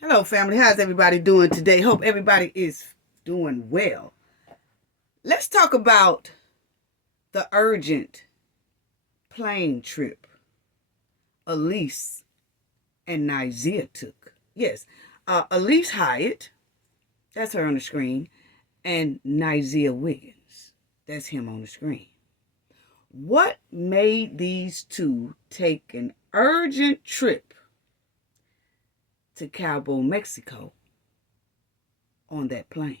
Hello, family. How's everybody doing today? Hope everybody is doing well. Let's talk about the urgent plane trip Alysse and Nazeer took. Yes, Alysse Hyatt, that's her on the screen, and Nazeer Wiggins, that's him on the screen. What made these two take an urgent trip to Cabo, Mexico on that plane?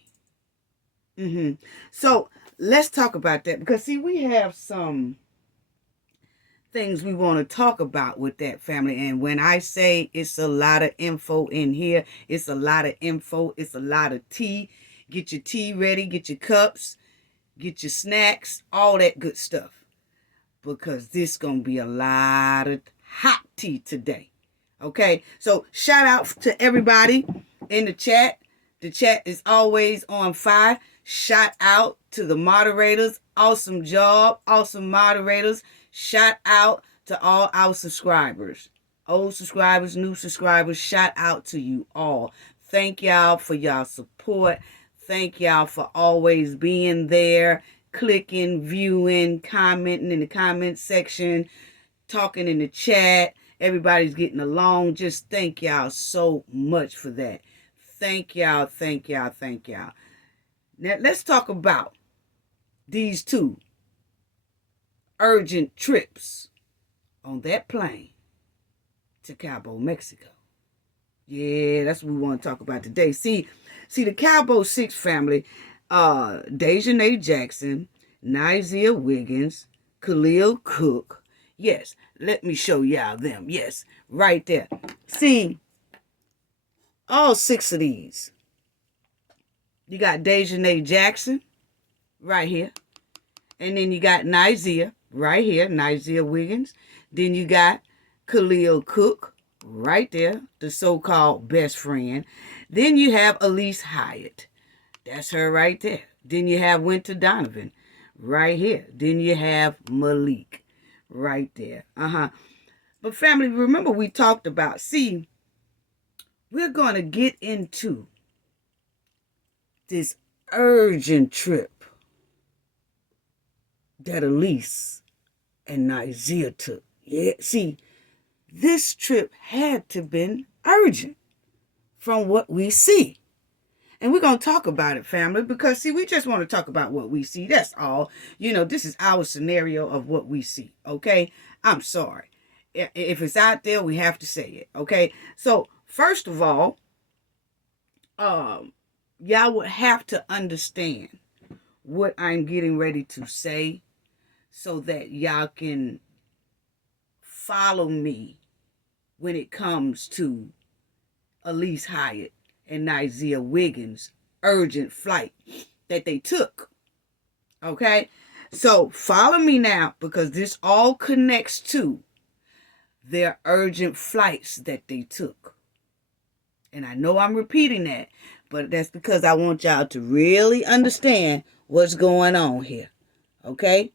So let's talk about that because see, we have some things we want to talk about with that family. And when I say it's a lot of info in here, it's a lot of info, it's a lot of tea. Get your tea ready, get your cups, get your snacks, all that good stuff. Because this gonna be a lot of hot tea today. Okay, so shout out to everybody in the chat. The chat is always on fire. Shout out to the moderators. Awesome job. Awesome moderators. Shout out to all our subscribers. Old subscribers, new subscribers. Shout out to you all. Thank y'all for y'all support. Thank y'all for always being there, clicking, viewing, commenting in the comment section, talking in the chat. Everybody's getting along. Just thank y'all so much for that. Thank y'all, thank y'all, thank y'all. Now, let's talk about these two urgent trips on that plane to Cabo, Mexico. Yeah, that's what we want to talk about today. See the Cabo 6 family, Dejanay Jackson, Nazeer Wiggins, Khil Cook. Yes, let me show y'all them. Yes, right there. See, all six of these. You got Dejanay Jackson right here. And then you got Nazeer right here, Nazeer Wiggins. Then you got Khil Cook right there, the so-called best friend. Then you have Elise Hyatt. That's her right there. Then you have Winter Donovan right here. Then you have Malik right there. But family, remember we talked about, see, we're going to get into this urgent trip that Elise and Nazeer took. Yeah, see, this trip had to been urgent from what we see. And we're going to talk about it, family, because, see, we just want to talk about what we see. That's all. You know, this is our scenario of what we see, okay? I'm sorry. If it's out there, we have to say it, okay? So, first of all, y'all would have to understand what I'm getting ready to say so that y'all can follow me when it comes to Elise Hyatt and Nazeer Wiggins' urgent flight that they took. Okay? So follow me now because this all connects to their urgent flights that they took. And I know I'm repeating that, but that's because I want y'all to really understand what's going on here. Okay?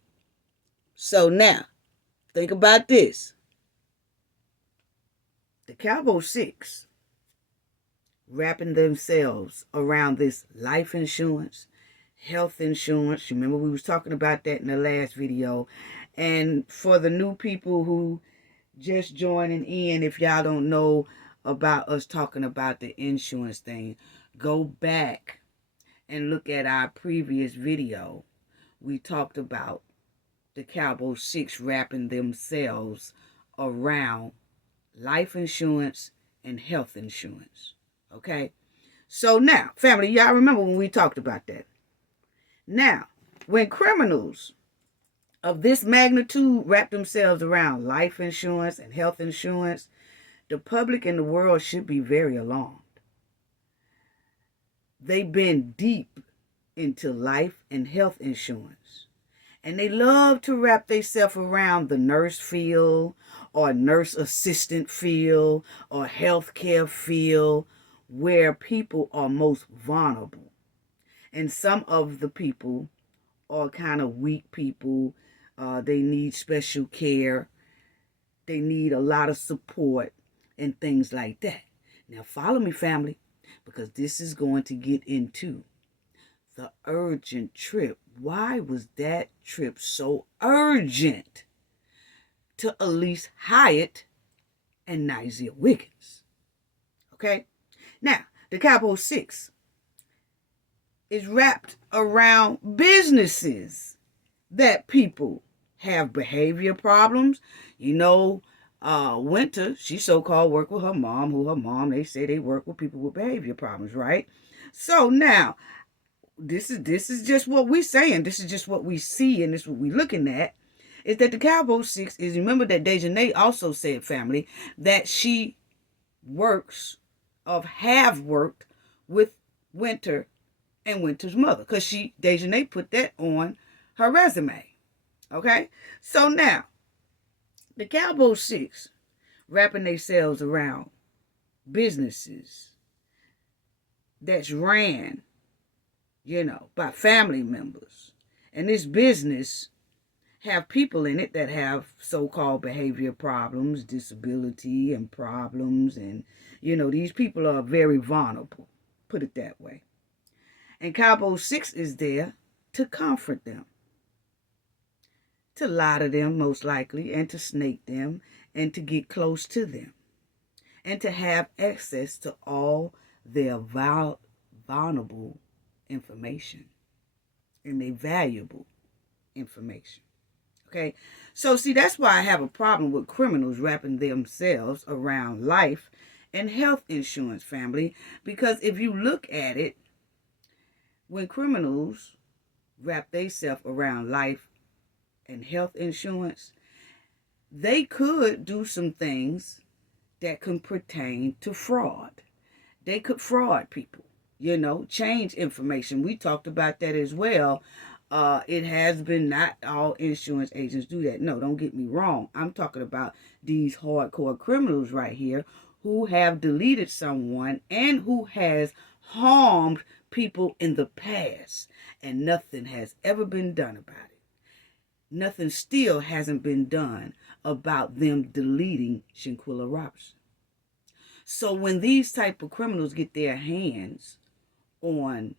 So now, think about this. The Cabo 6 wrapping themselves around this life insurance, health insurance. Remember we was talking about that in the last video. And for the new people who just joining in, if y'all don't know about us talking about the insurance thing, go back and look at our previous video. We talked about the Cabo 6 wrapping themselves around life insurance and health insurance. Okay? So now, family, y'all remember when we talked about that. Now, when criminals of this magnitude wrap themselves around life insurance and health insurance, the public and the world should be very alarmed. They've been deep into life and health insurance. And they love to wrap themselves around the nurse field or nurse assistant field or healthcare field where people are most vulnerable. And some of the people are kind of weak people. They need special care. They need a lot of support and things like that. Now follow me, family, because this is going to get into the urgent trip. Why was that trip so urgent to Alysse Hyatt and Nazeer Wiggins? Okay? Now, the Cabo 6 is wrapped around businesses that people have behavior problems. You know, Winter, she so-called work with her mom, they say they work with people with behavior problems, right? So now, this is just what we're saying. This is just what we see, and this is what we're looking at. Is that the Cabo 6 is, remember that Dejanay also said, family, that she have worked with Winter and Winter's mother, because Dejanay put that on her resume. Okay? So now, the Cabo 6 wrapping themselves around businesses that's ran, by family members. And this business have people in it that have so-called behavior problems, disability and problems. And, these people are very vulnerable, put it that way. And Cabo 6 is there to comfort them, to lie to them most likely, and to snake them, and to get close to them, and to have access to all their vulnerable information and their valuable information. Okay? So, see, that's why I have a problem with criminals wrapping themselves around life and health insurance, family, because if you look at it, when criminals wrap themselves around life and health insurance, they could do some things that can pertain to fraud. They could fraud people, change information. We talked about that as well. It has been, not all insurance agents do that. No, don't get me wrong. I'm talking about these hardcore criminals right here who have deleted someone and who has harmed people in the past, and nothing has ever been done about it. Nothing still hasn't been done about them deleting Shanquella Robinson. So when these type of criminals get their hands on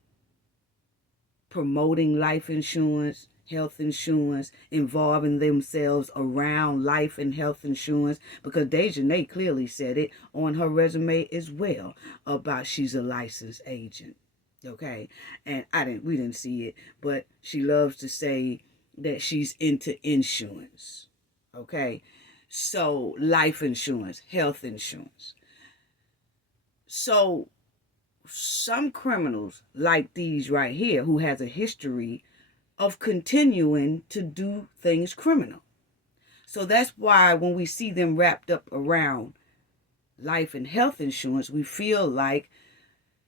promoting life insurance, health insurance, involving themselves around life and health insurance, because Dejanay clearly said it on her resume as well, about she's a licensed agent. Okay? And we didn't see it, but she loves to say that she's into insurance. Okay? So life insurance, health insurance. So some criminals like these right here, who has a history of continuing to do things criminal. So that's why when we see them wrapped up around life and health insurance, we feel like,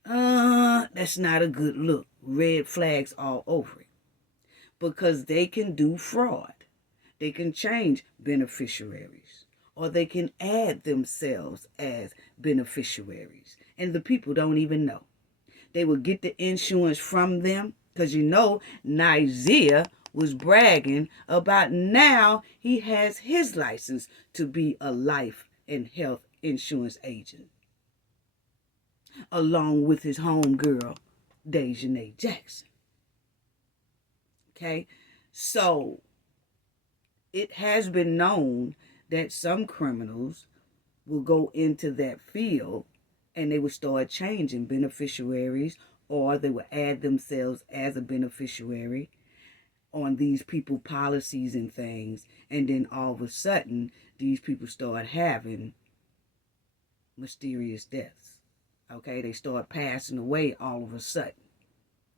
that's not a good look. Red flags all over it. Because they can do fraud. They can change beneficiaries, or they can add themselves as beneficiaries, and the people don't even know. They will get the insurance from them, because Nazeer was bragging about now he has his license to be a life and health insurance agent, along with his homegirl, Dejanay Jackson. Okay? So it has been known that some criminals will go into that field and they will start changing beneficiaries, or they will add themselves as a beneficiary on these people policies and things, and then all of a sudden these people start having mysterious deaths. Okay, they start passing away all of a sudden,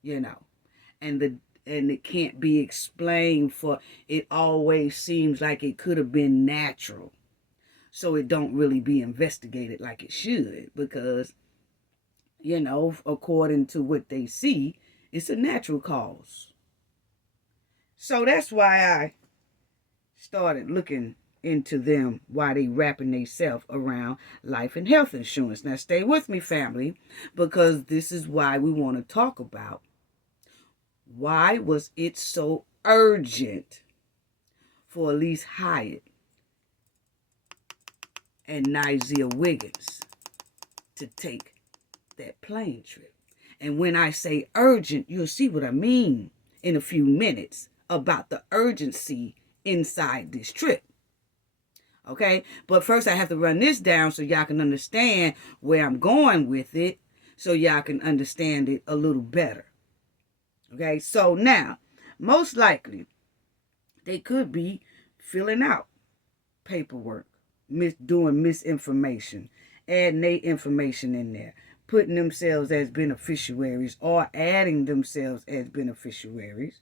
and it can't be explained, for it always seems like it could have been natural. So it don't really be investigated like it should, because, according to what they see, it's a natural cause. So that's why I started looking into them, why they wrapping themselves around life and health insurance. Now stay with me, family, because this is why we want to talk about why was it so urgent for Alysse Hyatt and Nazeer Wiggins to take that plane trip. And when I say urgent, you'll see what I mean in a few minutes about the urgency inside this trip. Okay? But first I have to run this down so y'all can understand where I'm going with it, so y'all can understand it a little better. Okay? So now, most likely, they could be filling out paperwork, doing misinformation, adding their information in there, putting themselves as beneficiaries or adding themselves as beneficiaries,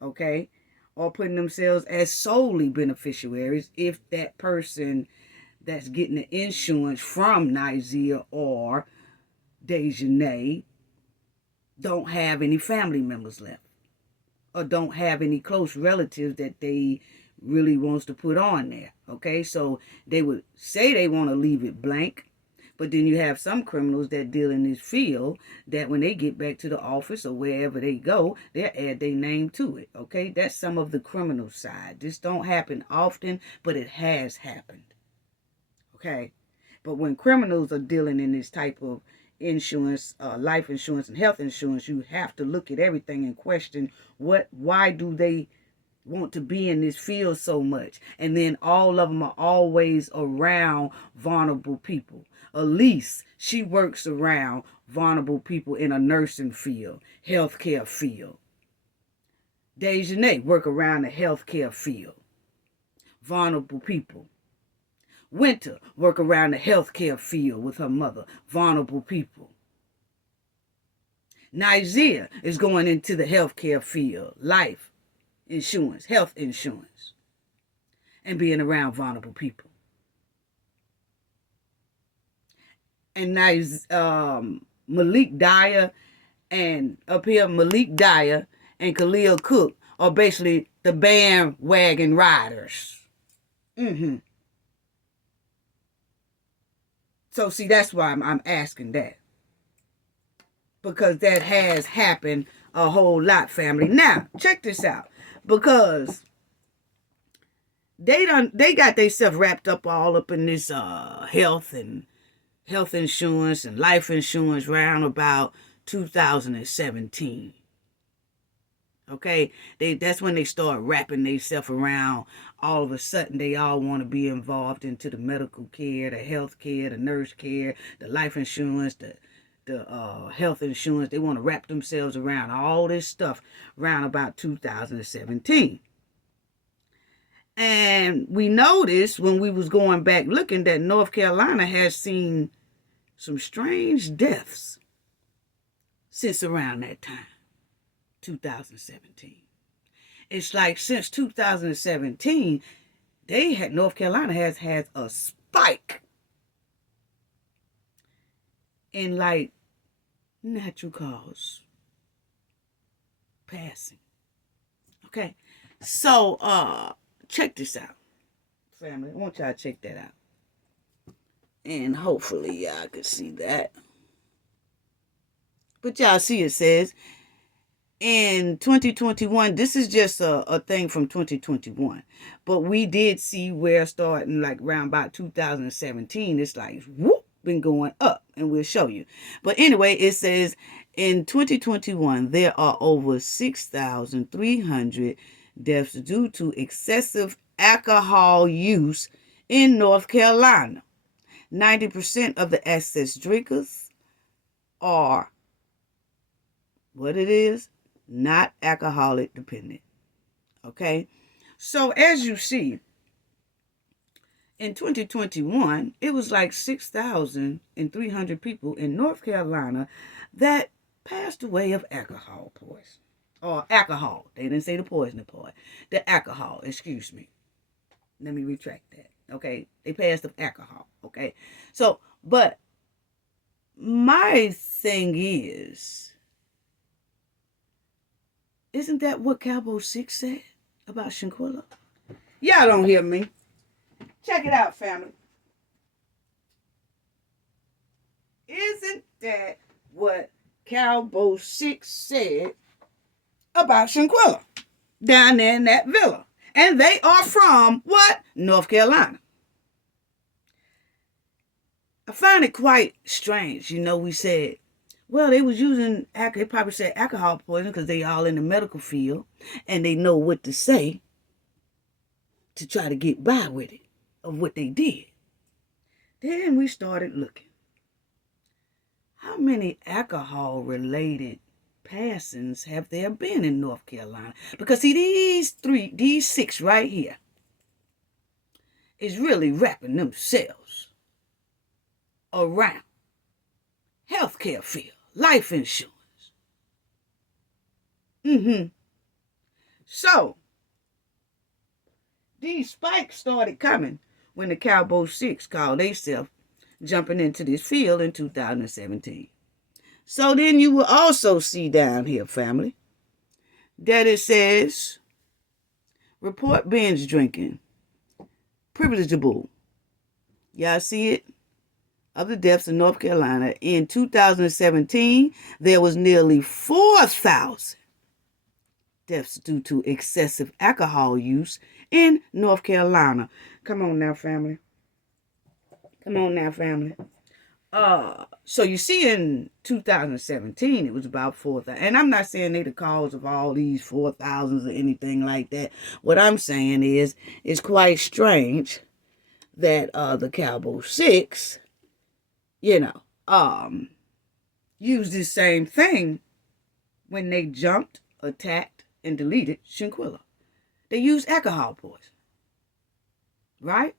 okay? Or putting themselves as solely beneficiaries if that person that's getting the insurance from Nazeer or Dejanay don't have any family members left or don't have any close relatives that they really wants to put on there, okay? So they would say they want to leave it blank, but then you have some criminals that deal in this field that when they get back to the office or wherever they go, they'll add their name to it, okay? That's some of the criminal side. This don't happen often, but it has happened, okay? But when criminals are dealing in this type of insurance, life insurance and health insurance, you have to look at everything and question why do they want to be in this field so much? And then all of them are always around vulnerable people. Alysse, she works around vulnerable people in a nursing field, healthcare field. Dejanay work around the healthcare field, vulnerable people. Winter work around the healthcare field with her mother, vulnerable people. Nazeer is going into the healthcare field, life insurance, health insurance, and being around vulnerable people. And Malik Dyer and up here, Malik Dyer and Khil Cook are basically the bandwagon riders. So see, that's why I'm asking that. Because that has happened a whole lot, family. Now, check this out. Because they got themselves wrapped up all up in this health insurance and life insurance round about 2017. Okay, that's when they start wrapping themselves around. All of a sudden, they all want to be involved into the medical care, the health care, the nurse care, the life insurance, the health insurance. They want to wrap themselves around all this stuff around about 2017. And we noticed when we was going back looking that North Carolina has seen some strange deaths since around that time. 2017. It's like since 2017, North Carolina has had a spike in like natural cause passing. Okay, so check this out, family. I want y'all to check that out, and hopefully y'all can see that. But y'all see it says, in 2021, this is just a thing from 2021. But we did see where starting like around about 2017, it's like, whoop, been going up. And we'll show you. But anyway, it says in 2021, there are over 6,300 deaths due to excessive alcohol use in North Carolina. 90% of the excess drinkers are what it is, not alcoholic dependent. Okay? So as you see, in 2021, it was like 6,300 people in North Carolina that passed away of alcohol poison. Or alcohol. They didn't say the poison part. The alcohol, excuse me. Let me retract that. Okay? They passed of alcohol. Okay? So, but my thing is, isn't that what Cowboy 6 said about Shanquella? Y'all don't hear me. Check it out, family. Isn't that what Cowboy 6 said about Shanquella down there in that villa? And they are from what? North Carolina. I find it quite strange. We said, well, they was using, they probably said alcohol poisoning because they all in the medical field and they know what to say to try to get by with it, of what they did. Then we started looking. How many alcohol-related passings have there been in North Carolina? Because see, these six right here is really wrapping themselves around healthcare field, life insurance. So, these spikes started coming when the Cowboy Six called themselves jumping into this field in 2017. So then you will also see down here, family, that it says, report binge drinking, privilegeable. Y'all see it? Of the deaths in North Carolina. In 2017, there was nearly 4,000 deaths due to excessive alcohol use in North Carolina. Come on now, family. Come on now, family. So you see in 2017, it was about 4,000. And I'm not saying they the cause of all these 4,000s or anything like that. What I'm saying is, it's quite strange that the Cowboy Six, used this same thing when they jumped, attacked, and deleted Shanquella. They used alcohol poison. Right?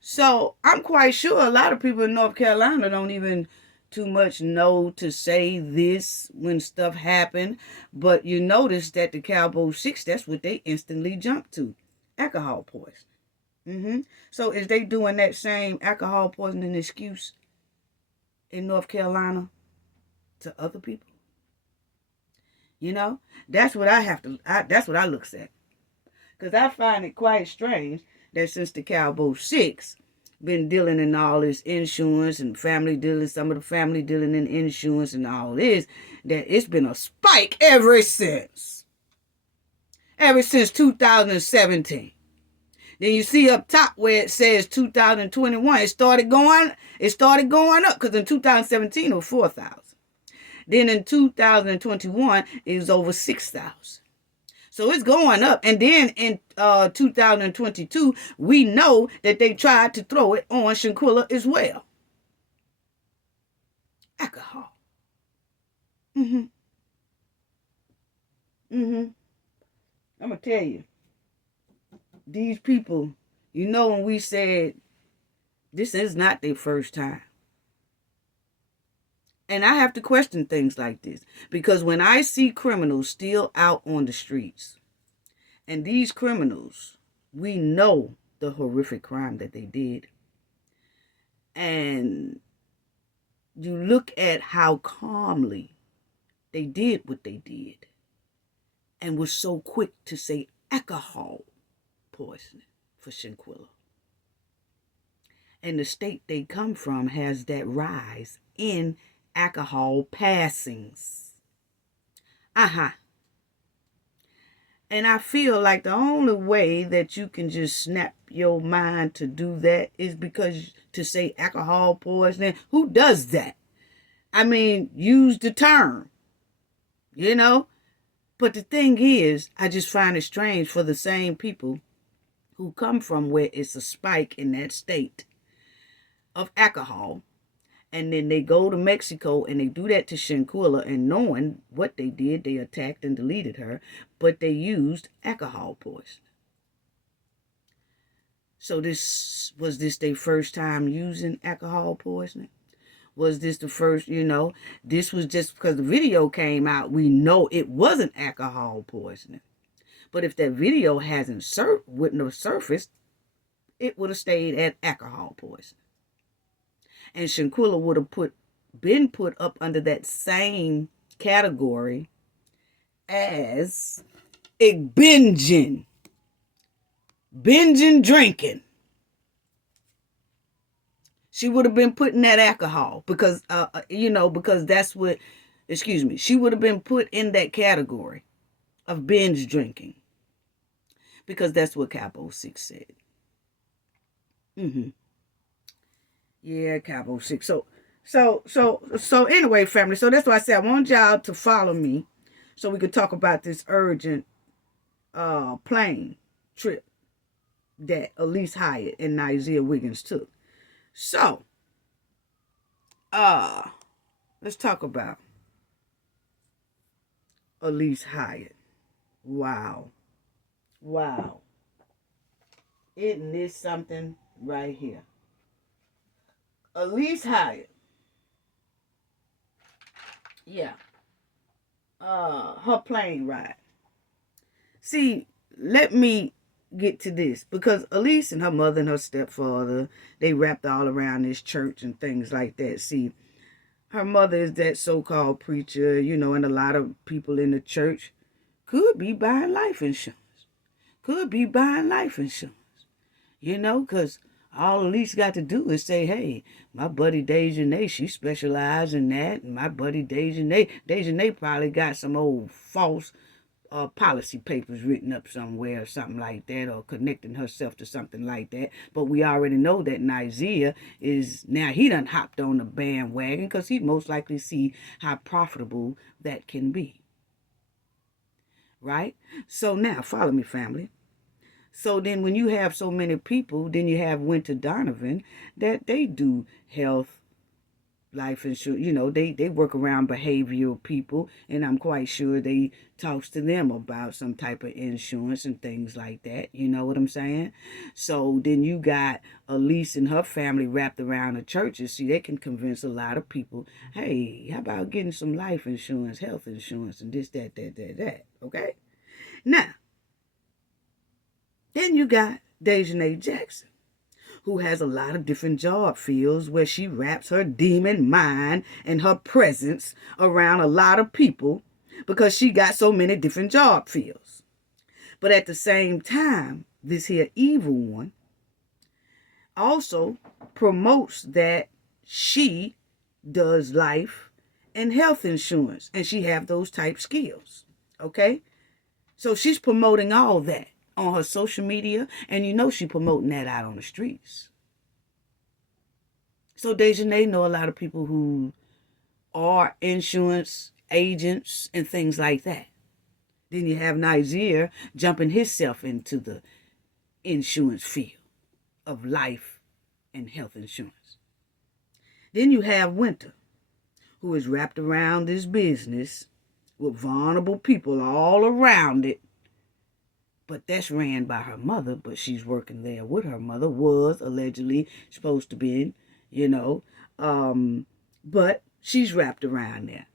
So I'm quite sure a lot of people in North Carolina don't even too much know to say this when stuff happened. But you notice that the Cowboy Six, that's what they instantly jump to. Alcohol poisoning. So is they doing that same alcohol poisoning excuse in North Carolina to other people? That's what that's what I looks at. Because I find it quite strange that since the Cowboy Six been dealing in all this insurance and some of the family dealing in insurance and all this, that it's been a spike ever since 2017. Then you see up top where it says 2021, it started going up, because in 2017 it was 4,000. Then in 2021 it was over 6,000. So it's going up. And then in 2022, we know that they tried to throw it on Shanquella as well. Alcohol. I'm going to tell you, these people, when we said this is not their first time. And I have to question things like this, because when I see criminals still out on the streets, and these criminals, we know the horrific crime that they did, and you look at how calmly they did what they did, and was so quick to say alcohol poisoning for Shanquella. And the state they come from has that rise in alcohol passings. And I feel like the only way that you can just snap your mind to do that is because to say alcohol poisoning, who does that? I mean, use the term, But the thing is, I just find it strange for the same people who come from where it's a spike in that state of alcohol, and then they go to Mexico and they do that to Shanquella, and knowing what they did, they attacked and deleted her, but they used alcohol poisoning. So was this their first time using alcohol poisoning? Was this the first, this was just because the video came out, we know it wasn't alcohol poisoning. But if that video wouldn't have surfaced, it would have stayed at alcohol poisoning. And Shanquella would have been put up under that same category as binging drinking. She would have been put in that alcohol because, because that's what, she would have been put in that category of binge drinking, because that's what Cowboy Six said. Yeah, Cabo 6. So anyway, family. So that's why I said I want y'all to follow me so we could talk about this urgent plane trip that Alysse Hyatt and Nazeer Wiggins took. So, uh, let's talk about Alysse Hyatt. Wow. Wow. Isn't this something right here? Alysse Hyatt. Yeah. Her plane ride. See, let me get to this because Elise and her mother and her stepfather, they wrapped all around this church and things like that. See, her mother is that so-called preacher, and a lot of people in the church could be buying life insurance. Could be buying life insurance. Because all Elise got to do is say, hey, my buddy Dejanay, she specializes in that. And my buddy Dejanay probably got some old false policy papers written up somewhere or something like that, or connecting herself to something like that. But we already know that Nazeer is, now he done hopped on the bandwagon because he most likely see how profitable that can be. Right? So now, follow me, family. So then when you have so many people, then you have Winter Donovan, that they do health, life insurance, they work around behavioral people, and I'm quite sure they talks to them about some type of insurance and things like that. You know what I'm saying? So then you got Elise and her family wrapped around the churches. See, they can convince a lot of people, hey, how about getting some life insurance, health insurance, and this, that. Okay? Now, then you got Dejanay Jackson, who has a lot of different job fields where she wraps her demon mind and her presence around a lot of people because she got so many different job fields. But at the same time, this here evil one also promotes that she does life and health insurance, and she have those type skills. Okay? So she's promoting all that on her social media, and she promoting that out on the streets. So Dejanay know a lot of people who are insurance agents and things like that. Then you have Nazeer jumping himself into the insurance field of life and health insurance. Then you have Winter, who is wrapped around this business with vulnerable people all around it. But that's ran by her mother, but she's working there with her mother, was allegedly supposed to be, but she's wrapped around there.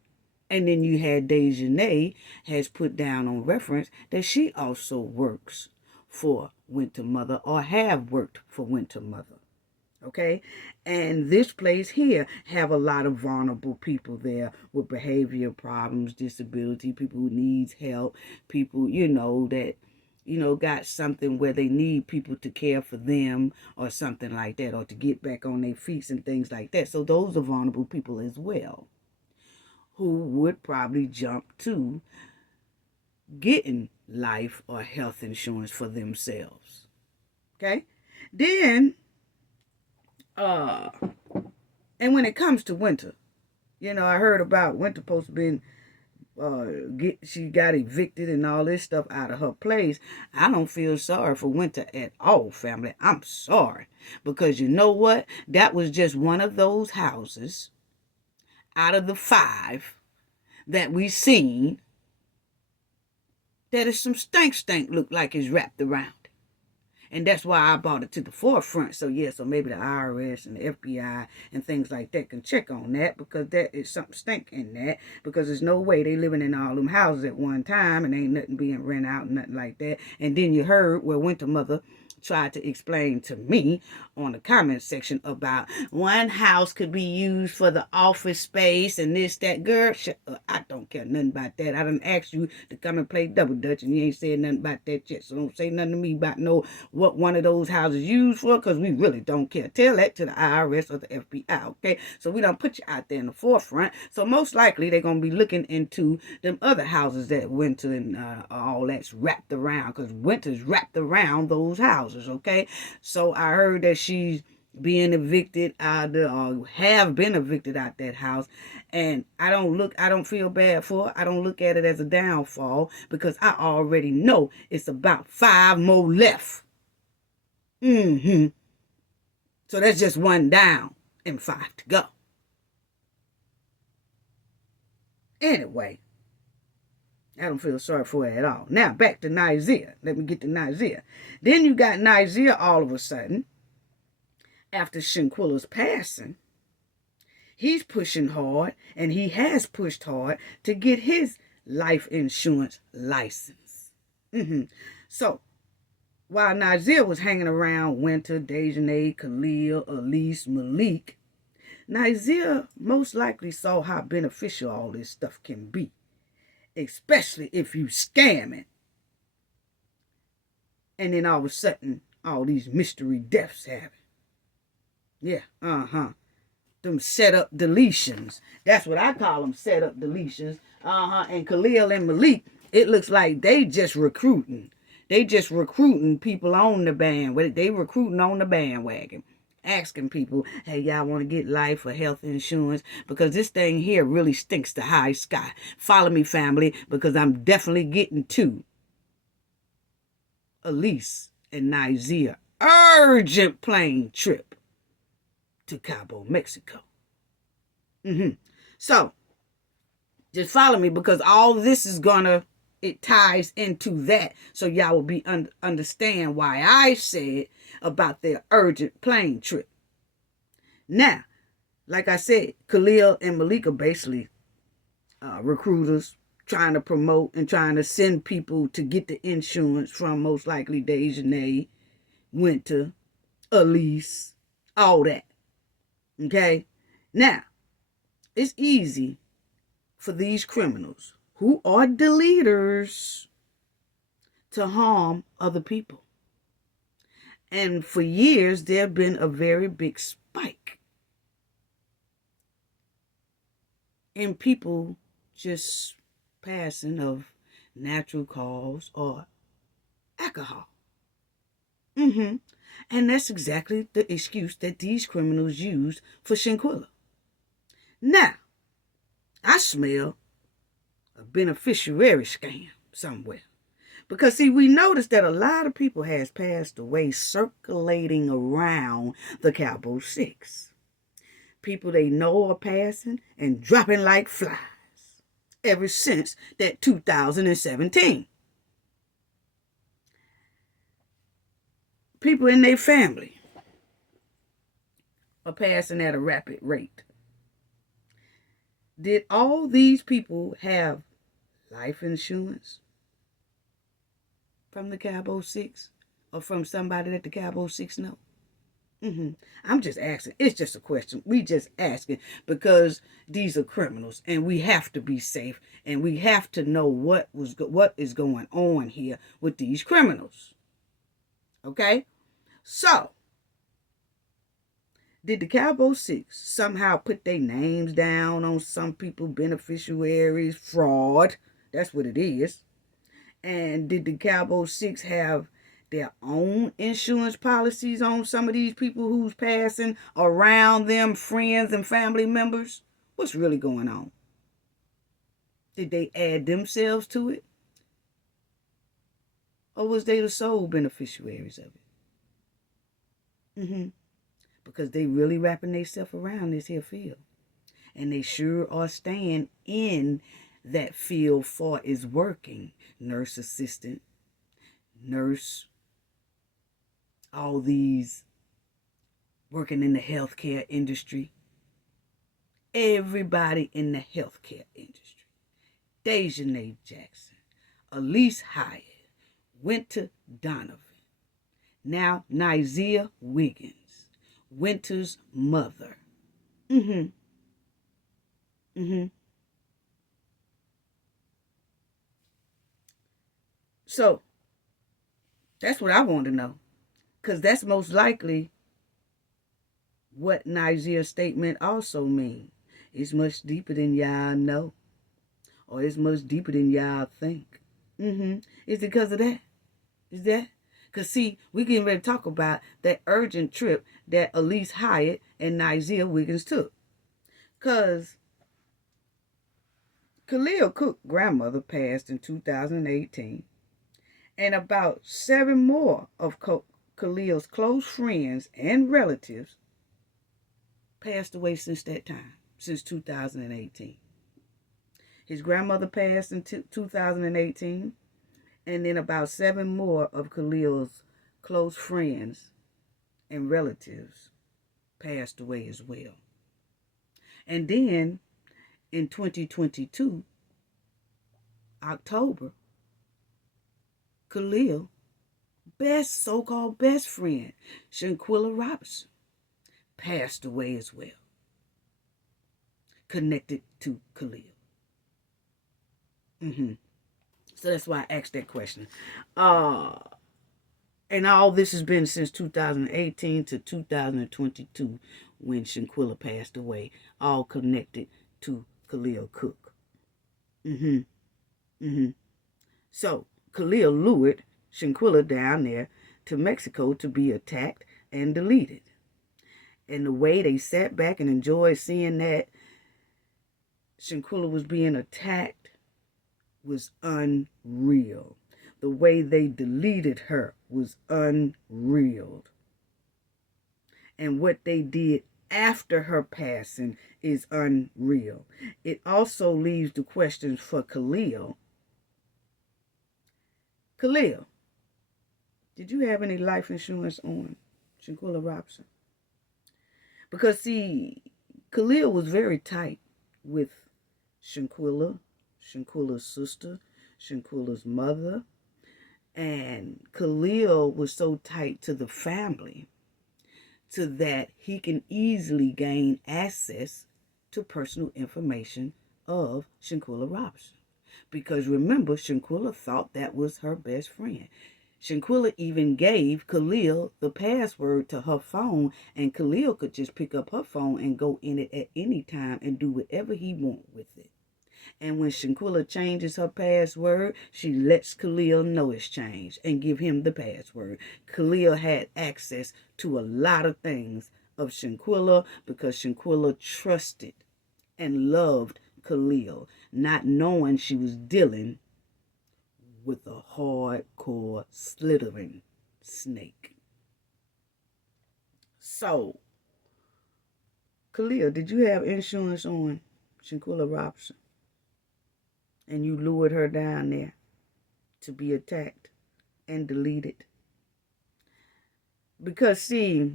And then you had Dejanay has put down on reference that she also works for Winter Mother, or have worked for Winter Mother. Okay? And this place here have a lot of vulnerable people there with behavior problems, disability, people who needs help, people, that got something where they need people to care for them or something like that, or to get back on their feet and things like that. So those are vulnerable people as well, who would probably jump to getting life or health insurance for themselves. Okay? Then, and when it comes to Winter, I heard about Winter supposed to be she got evicted and all this stuff out of her place. I don't feel sorry for Winter at all, family. I'm sorry. Because you know what? That was just one of those houses out of the 5 that we seen that is some stank look like it's wrapped around. And that's why I brought it to the forefront. So maybe the IRS and the FBI and things like that can check on that, because that is something stink in that. Because there's no way they living in all them houses at one time and ain't nothing being rent out and nothing like that. And then you heard where Winter Mother tried to explain to me on the comment section about one house could be used for the office space and this, that. Girl, shut up. I don't care nothing about that. I done asked you to come and play double dutch and you ain't said nothing about that yet. So don't say nothing to me about what one of those houses used for, because we really don't care. Tell that to the IRS or the FBI, okay? So we don't put you out there in the forefront. So most likely they're going to be looking into them other houses that Winter and all that's wrapped around, because Winter's wrapped around those houses, okay? So I heard that she's being evicted out of, or have been evicted out that house. And I don't feel bad for it. I don't look at it as a downfall because I already know it's about 5 more left. So that's just 1 down and 5 to go. Anyway, I don't feel sorry for it at all. Now back to Nazeer. Let me get to Nazeer. Then you got Nazeer all of a sudden, after Shanquella's passing, he's pushing hard, and he has pushed hard to get his life insurance license. So, while Nazeer was hanging around Winter, Dejanay, Khil, Elise, Malik, Nazeer most likely saw how beneficial all this stuff can be, especially if you scamming. And then all of a sudden, all these mystery deaths happen. Yeah, them set-up deletions. That's what I call them, set-up deletions. And Khil and Malik, it looks like they just recruiting. They just recruiting people on the bandwagon. They recruiting on the bandwagon. Asking people, hey, y'all want to get life or health insurance? Because this thing here really stinks to high sky. Follow me, family, because I'm definitely getting to Alysse and Nazeer urgent plane trip to Cabo, Mexico. So, just follow me because all this is it ties into that. So y'all will be understand why I said about their urgent plane trip. Now, like I said, Khil and Malik are basically recruiters trying to promote and trying to send people to get the insurance from most likely Dejanay, Winter, Elise, all that. Okay? Now, it's easy for these criminals who are deleters to harm other people. And for years, there have been a very big spike in people just passing of natural cause or alcohol. And that's exactly the excuse that these criminals used for Shanquella. Now, I smell a beneficiary scam somewhere. Because, see, we noticed that a lot of people has passed away circulating around the Cabo 6. People they know are passing and dropping like flies ever since that 2017. People in their family are passing at a rapid rate. Did all these people have life insurance from the Cabo 6 or from somebody that the Cabo 6 know? I'm just asking. It's just a question. We just asking because these are criminals and we have to be safe and we have to know what is going on here with these criminals. Okay? So, did the Cabo 6 somehow put their names down on some people, beneficiaries, fraud? That's what it is. And did the Cabo 6 have their own insurance policies on some of these people who's passing around them, friends and family members? What's really going on? Did they add themselves to it? Or was they the sole beneficiaries of it? Because they really wrapping themselves around this here field. And they sure are staying in that field for is working. Nurse assistant, nurse, all these working in the healthcare industry. Everybody in the healthcare industry. Dejanay Jackson, Alysse Hyatt, Winter Donovan, now Nazeer Wiggins, Winter's mother. So, that's what I want to know. Because that's most likely what Nazeer's statement also means. It's much deeper than y'all know. Or it's much deeper than y'all think. Is it because of that? Is that? Because, see, we getting ready to talk about that urgent trip that Alysse Hyatt and Nazeer Wiggins took. Because Khil Cook's grandmother passed in 2018, and about 7 more of Khalil's close friends and relatives passed away since that time, since 2018. His grandmother passed in 2018, and then about 7 more of Khalil's close friends and relatives passed away as well. And then in 2022, October, Khil, so-called best friend, Shanquella Robinson, passed away as well, connected to Khil. So that's why I asked that question. And all this has been since 2018 to 2022 when Shanquella passed away, all connected to Khil Cook. So Khil lured Shanquella down there to Mexico to be attacked and deleted. And the way they sat back and enjoyed seeing that Shanquella was being attacked was unreal. The way they deleted her was unreal. And what they did after her passing is unreal. It also leaves the questions for Khil. Khil, did you have any life insurance on Shanquella Robinson? Because, see, Khil was very tight with Shanquella's sister, Shanquella's mother, and Khil was so tight to the family so that he can easily gain access to personal information of Shanquella Robinson. Because remember, Shanquella thought that was her best friend. Shanquella even gave Khil the password to her phone, and Khil could just pick up her phone and go in it at any time and do whatever he want with it. And when Shanquella changes her password, she lets Khil know it's changed and give him the password. Khil had access to a lot of things of Shanquella because Shanquella trusted and loved Khil, not knowing she was dealing with a hardcore slithering snake. So, Khil, did you have insurance on Shanquella Robinson? And you lured her down there to be attacked and deleted? Because, see,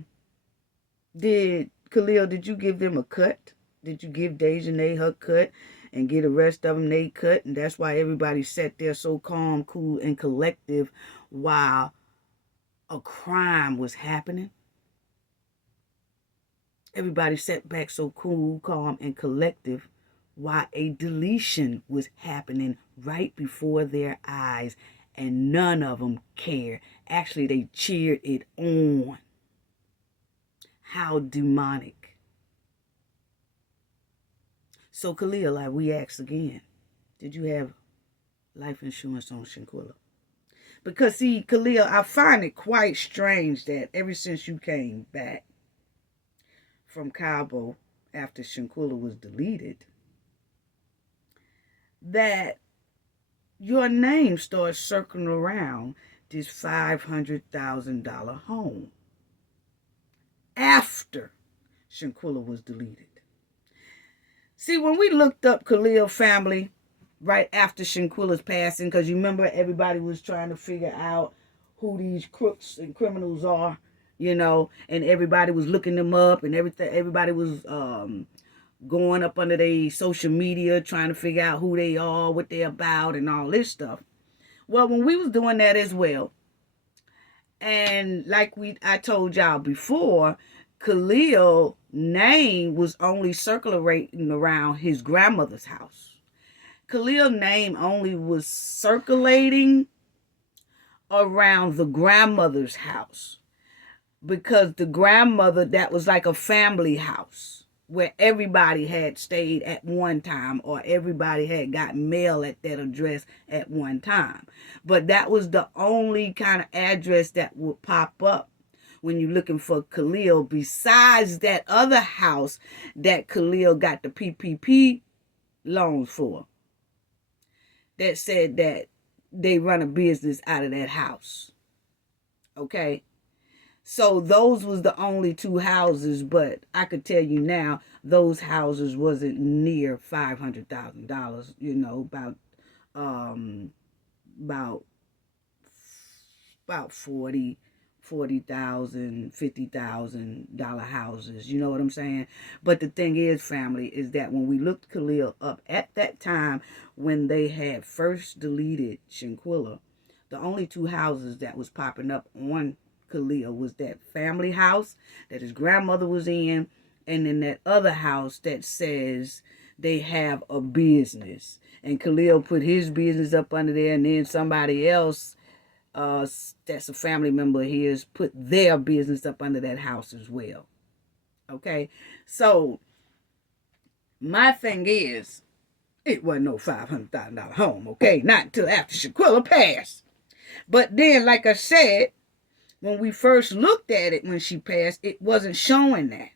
did you give them a cut? Did you give Dejanay her cut and get the rest of them they cut? And that's why everybody sat there so calm, cool, and collective while a crime was happening. Everybody sat back so cool, calm, and collective while a deletion was happening right before their eyes, and none of them cared. Actually, they cheered it on. How demonic. So, Khil, like we asked again, did you have life insurance on Shanquella? Because, see, Khil, I find it quite strange that ever since you came back from Cabo after Shanquella was deleted, that your name starts circling around this $500,000 home after Shanquella was deleted. See, when we looked up Khil family right after Shanquella's passing, because you remember everybody was trying to figure out who these crooks and criminals are, and everybody was looking them up and everything. Everybody was going up under their social media trying to figure out who they are, what they're about, and all this stuff. Well, when we was doing that as well, and like I told y'all before, Khil's name was only circulating around his grandmother's house. Khil's name only was circulating around the grandmother's house because the grandmother, that was like a family house. where everybody had stayed at one time, or everybody had got mail at that address at one time. But that was the only kind of address that would pop up when you're looking for Khil, besides that other house that Khil got the PPP loans for, that said that they run a business out of that house. Okay? So those was the only two houses, but I could tell you now, those houses wasn't near $500,000. You know, about $40,000, $50,000 houses. You know what I'm saying? But the thing is, family, is that when we looked Khil up at that time when they had first deleted Shanquella, the only two houses that was popping up on Khil was that family house that his grandmother was in, and then that other house that says they have a business. And Khil put his business up under there, and then somebody else that's a family member of his put their business up under that house as well. Okay? So, my thing is, it wasn't no $500,000 home, okay? Not until after Shanquella passed. But then, like I said, when we first looked at it when she passed, it wasn't showing that.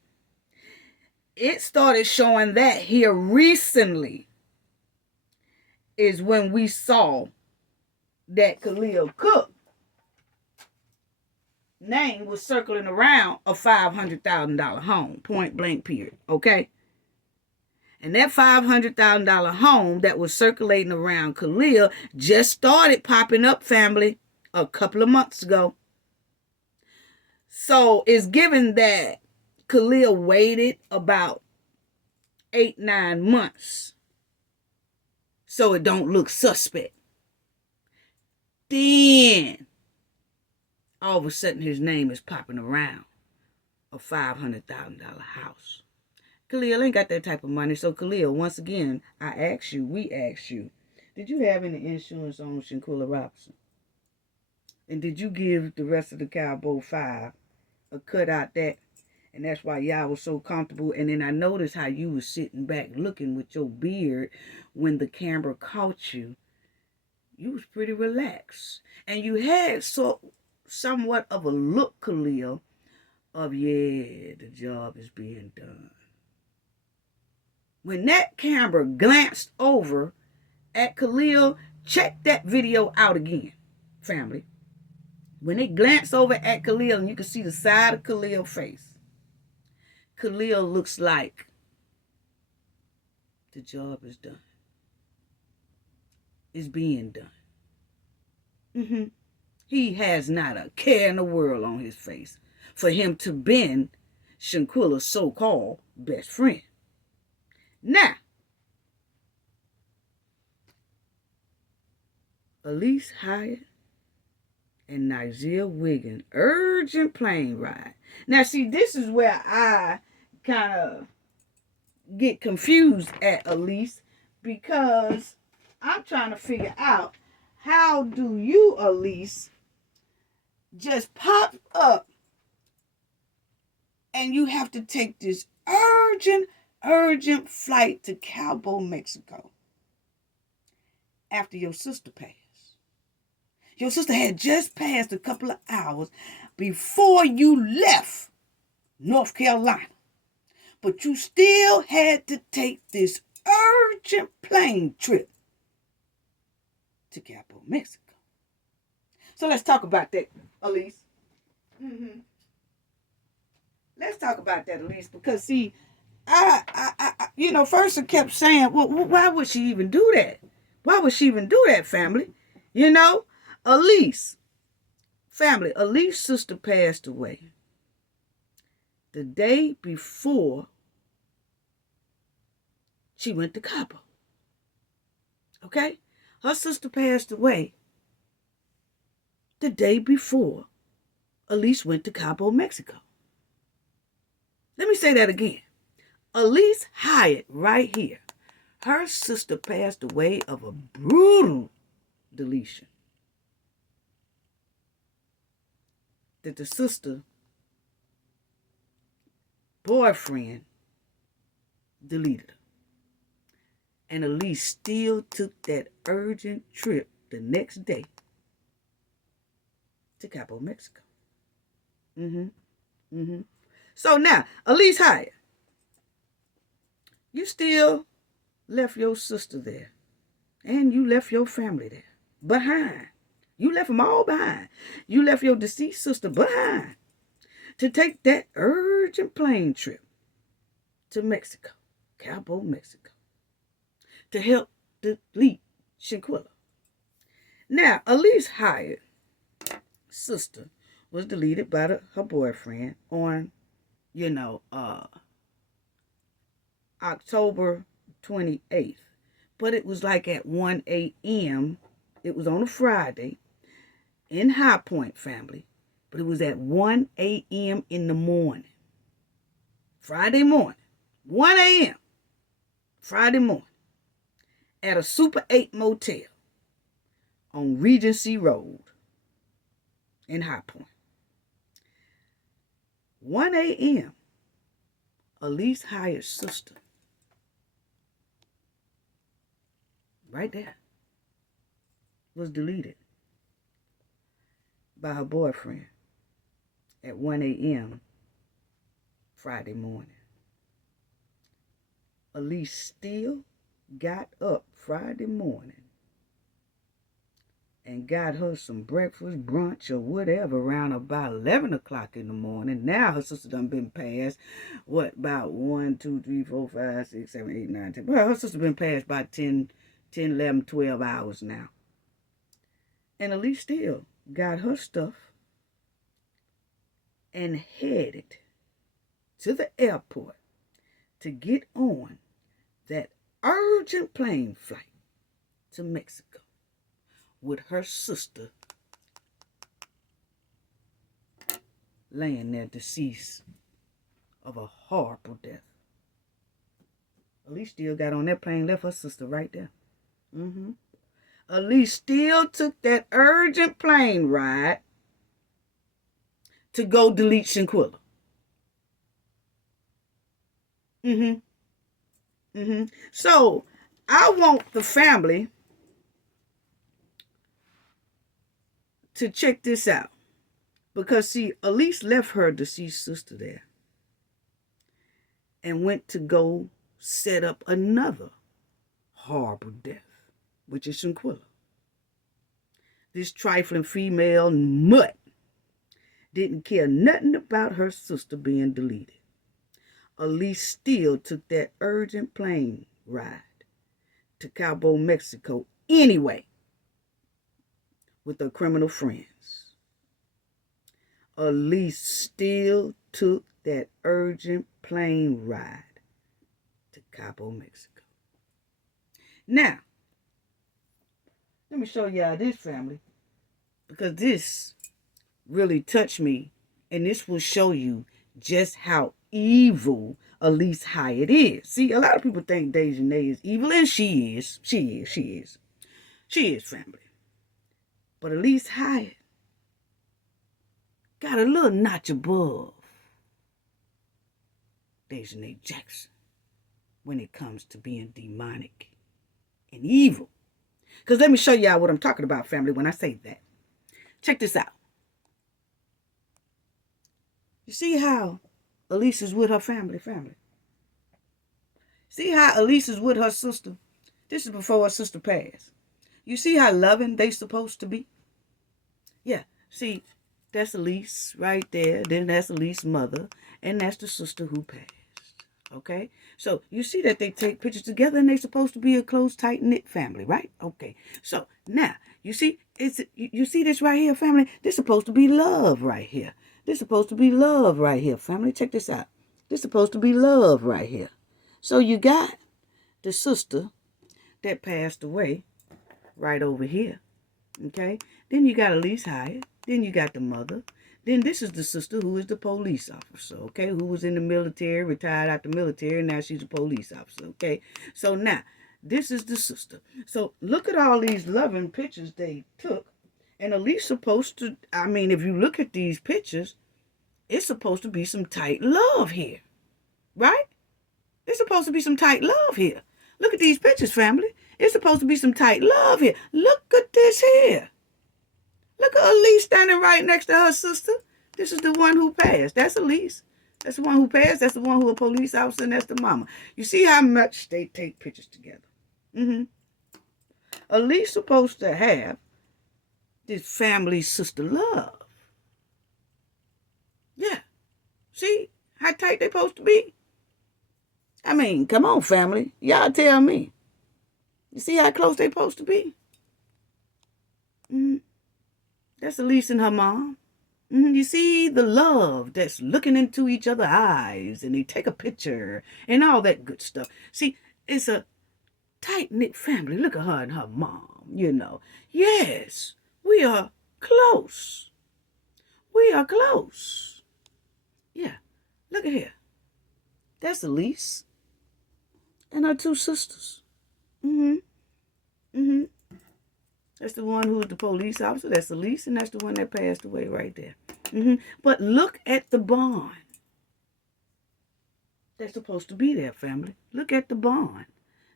It started showing that here recently is when we saw that Khil Cook name was circling around a $500,000 home, point blank period, okay? And that $500,000 home that was circulating around Khil just started popping up, family, a couple of months ago. So it's given that Khil waited about 8-9 months so it don't look suspect. Then all of a sudden his name is popping around a $500,000 house. Khil ain't got that type of money. So Khil, once again, we ask you, did you have any insurance on Shanquella Robinson? And did you give the rest of the Cowboy 5 a cut out that? And that's why y'all was so comfortable. And then I noticed how you was sitting back looking with your beard when the camera caught you. You was pretty relaxed. And you had somewhat of a look, Khil, of, yeah, the job is being done. When that camera glanced over at Khil, check that video out again, family. When it glanced over at Khil and you can see the side of Khil's face, Khil looks like the job is done. It's being done. He has not a care in the world on his face for him to bend Shanquella's so-called best friend. Now, Elise Hyatt and Nazeer Wiggins, urgent plane ride. Now, see, this is where I kind of get confused at Elise, because I'm trying to figure out, how do you, Elise, just pop up and you have to take this urgent flight to Cabo, Mexico after your sister passed? Your sister had just passed a couple of hours before you left North Carolina. But you still had to take this urgent plane trip to Cabo, Mexico. So let's talk about that, Elise. Let's talk about that, Elise, because see, I first I kept saying, well, why would she even do that? Why would she even do that, family? Elise, family, Elise's sister passed away the day before she went to Cabo. Okay? Her sister passed away the day before Elise went to Cabo, Mexico. Let me say that again. Elise Hyatt, right here, her sister passed away of a brutal deletion. That the sister boyfriend deleted her. And Elise still took that urgent trip the next day to Cabo, Mexico. So now, Alysse Hyatt, you still left your sister there. And you left your family there behind. You left them all behind. You left your deceased sister behind to take that urgent plane trip to Mexico, Cabo, Mexico, to help delete Shanquella. Now, Alysse Hyatt's sister was deleted by her boyfriend on, October 28th. But it was like at 1 a.m. It was on a Friday in High Point, family. But it was at 1 a.m. in the morning. Friday morning. 1 a.m. Friday morning. At a Super 8 motel on Regency Road in High Point. 1 a.m. Alysse Hyatt's sister, right there, was deleted by her boyfriend at 1 a.m. Friday morning. Alysse still got up Friday morning and got her some breakfast, brunch, or whatever around about 11 o'clock in the morning. Now her sister done been passed, about 1, 2, 3, 4, 5, 6, 7, 8, 9, 10. Well, her sister been passed by 10, 11, 12 hours now. And Alysse still got her stuff and headed to the airport to get on that urgent plane flight to Mexico with her sister laying there deceased of a horrible death. Alysse still got on that plane, left her sister right there. Alysse still took that urgent plane ride to go delete Shanquella. So I want the family to check this out. Because, see, Alysse left her deceased sister there and went to go set up another horrible death, which is Shanquella. This trifling female mutt didn't care nothing about her sister being deleted. Alysse still took that urgent plane ride to Cabo, Mexico anyway with her criminal friends. Alysse still took that urgent plane ride to Cabo, Mexico. Now, let me show y'all this, family, because this really touched me, and this will show you just how evil Alysse Hyatt is. See, a lot of people think Naia is evil, and she is. She is, family. But Alysse Hyatt got a little notch above Naia Jackson when it comes to being demonic and evil. Because let me show y'all what I'm talking about, family, when I say that. Check this out. You see how Elise is with her family? See how Elise is with her sister? This is before her sister passed. You see how loving they supposed to be? Yeah, see, that's Elise right there. Then that's Elise's mother. And that's the sister who passed. Okay? So, you see that they take pictures together and they're supposed to be a close, tight-knit family, right? Okay. So, now, you see, you see this right here, family? This is supposed to be love right here. This is supposed to be love right here, family. Check this out. This is supposed to be love right here. So, you got the sister that passed away right over here. Okay? Then you got Alysse Hyatt. Then you got the mother. Then this is the sister who is the police officer, okay, who was in the military, retired out the military, and now she's a police officer, okay? So now, this is the sister. So look at all these loving pictures they took, and Alysse supposed to, I mean, if you look at these pictures, it's supposed to be some tight love here, right? There's supposed to be some tight love here. Look at these pictures, family. It's supposed to be some tight love here. Look at this here. Look at Elise standing right next to her sister. This is the one who passed. That's Elise. That's the one who passed. That's the one who a police officer, and that's the mama. You see how much they take pictures together. Elise supposed to have this family sister love. Yeah. See how tight they supposed to be? I mean, come on, family. Y'all tell me. You see how close they supposed to be? That's Elise and her mom. You see the love that's looking into each other's eyes, and they take a picture and all that good stuff. See, it's a tight-knit family. Look at her and her mom, you know. Yes, we are close. We are close. Yeah, look at here. That's Elise and her two sisters. That's the one who was the police officer. That's Elise, and that's the one that passed away right there. But look at the bond that's supposed to be there, family. Look at the bond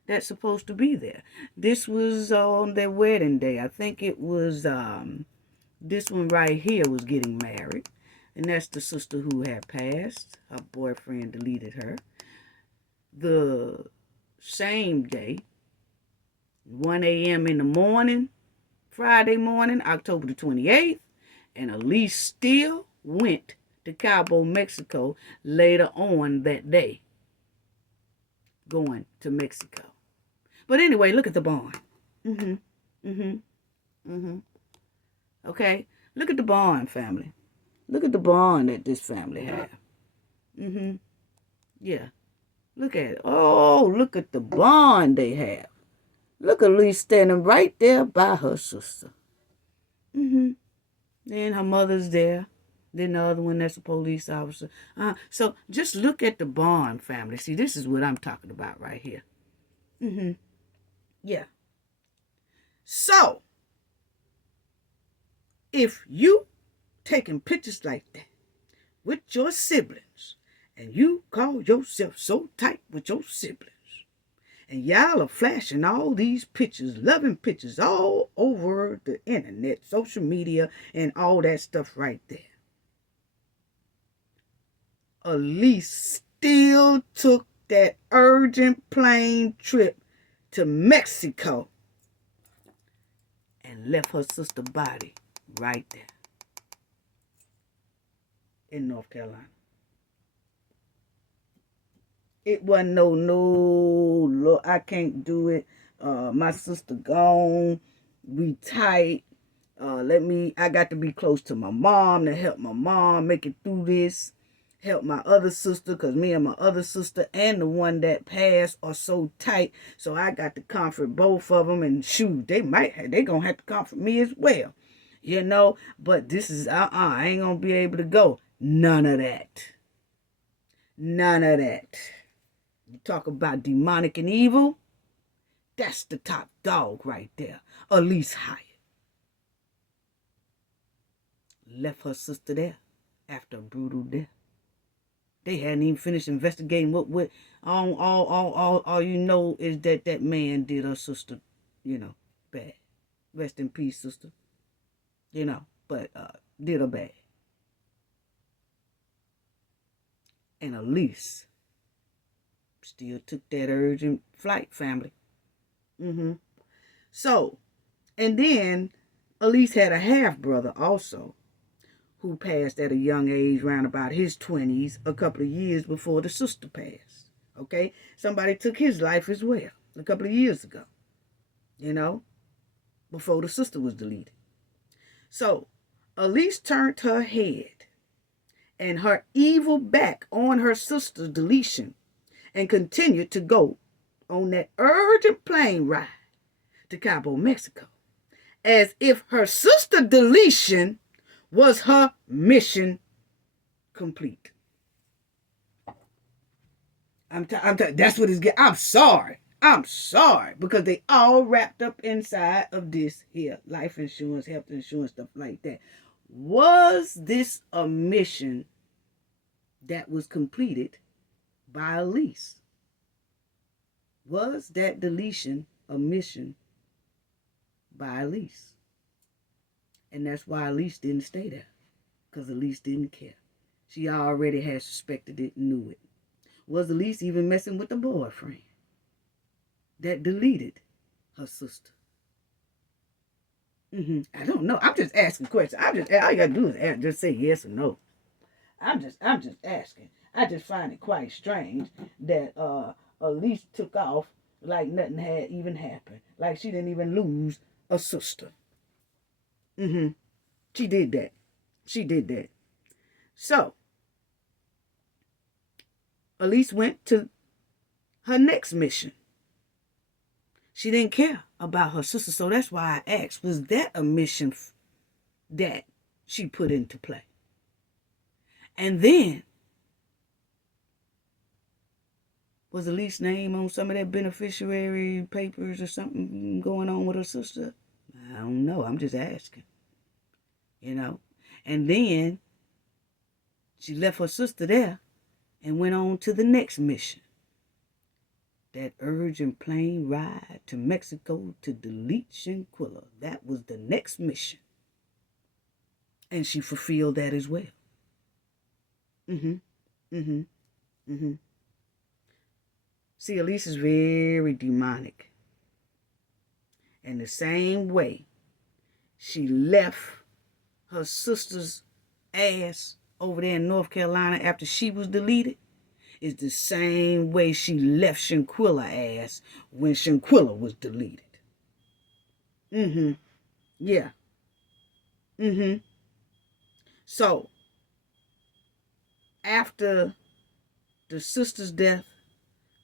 that's supposed to be there. This was on their wedding day. I think it was, this one right here was getting married. And that's the sister who had passed. Her boyfriend deleted her. The same day, 1 a.m. in the morning, Friday morning, October the 28th, and Elise still went to Cabo, Mexico later on that day, going to Mexico. But anyway, look at the bond. Okay, look at the bond, family. Look at the bond that this family have. Yeah, look at it. Oh, look at the bond they have. Look at Elise standing right there by her sister. Then her mother's there. Then the other one, that's a police officer. So just look at the bond, family. See, this is what I'm talking about right here. Yeah. So, if you taking pictures like that with your siblings, and you call yourself so tight with your siblings, and y'all are flashing all these pictures, loving pictures all over the internet, social media, and all that stuff right there. Elise still took that urgent plane trip to Mexico and left her sister's body right there in North Carolina. It wasn't no, I can't do it. My sister gone. We tight. I got to be close to my mom to help my mom make it through this. Help my other sister, because me and my other sister and the one that passed are so tight. So I got to comfort both of them, and shoot, they gonna have to comfort me as well. You know, but this is, I ain't gonna be able to go. None of that. None of that. You talk about demonic and evil, that's the top dog right there. Alysse Hyatt. Left her sister there after a brutal death. They hadn't even finished investigating what all you know is that man did her sister, you know, bad. Rest in peace, sister. You know, but did her bad. And Elise still took that urgent flight, family. So, and then Elise had a half-brother also, who passed at a young age, around about his 20s, a couple of years before the sister passed. Okay? Somebody took his life as well, a couple of years ago. You know? Before the sister was deleted. So, Elise turned her head and her evil back on her sister's deletion and continued to go on that urgent plane ride to Cabo, Mexico, as if her sister deletion was her mission complete. That's what it's getting. I'm sorry, because they all wrapped up inside of this here life insurance, health insurance, stuff like that. Was this a mission that was completed by Elise? Was that deletion a mission by Alysse? And that's why Alysse didn't stay there. Because Alysse didn't care. She already had suspected it and knew it. Was Alysse even messing with the boyfriend that deleted her sister? I don't know. I'm just asking questions. All you gotta do is just say yes or no. I'm just asking. I just find it quite strange that Elise took off like nothing had even happened. Like she didn't even lose a sister. She did that. She did that. So Elise went to her next mission. She didn't care about her sister, so that's why I asked, was that a mission that she put into play? And then, was Elise's name on some of that beneficiary papers or something going on with her sister? I don't know. I'm just asking. You know? And then, she left her sister there and went on to the next mission. That urgent plane ride to Mexico to delete Shanquella. That was the next mission. And she fulfilled that as well. See, Elise is very demonic. And the same way she left her sister's ass over there in North Carolina after she was deleted, is the same way she left Shanquella ass when Shanquella was deleted. Yeah. So, after the sister's death,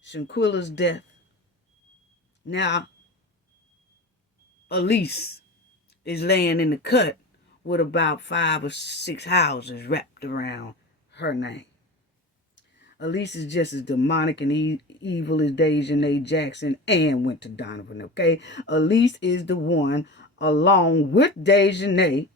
Shanquella's death, now Elise is laying in the cut with about 5 or 6 houses wrapped around her name. Elise is just as demonic and evil as Dejanay Jackson and Winter Donovan, okay? Elise is the one, along with Dejanay,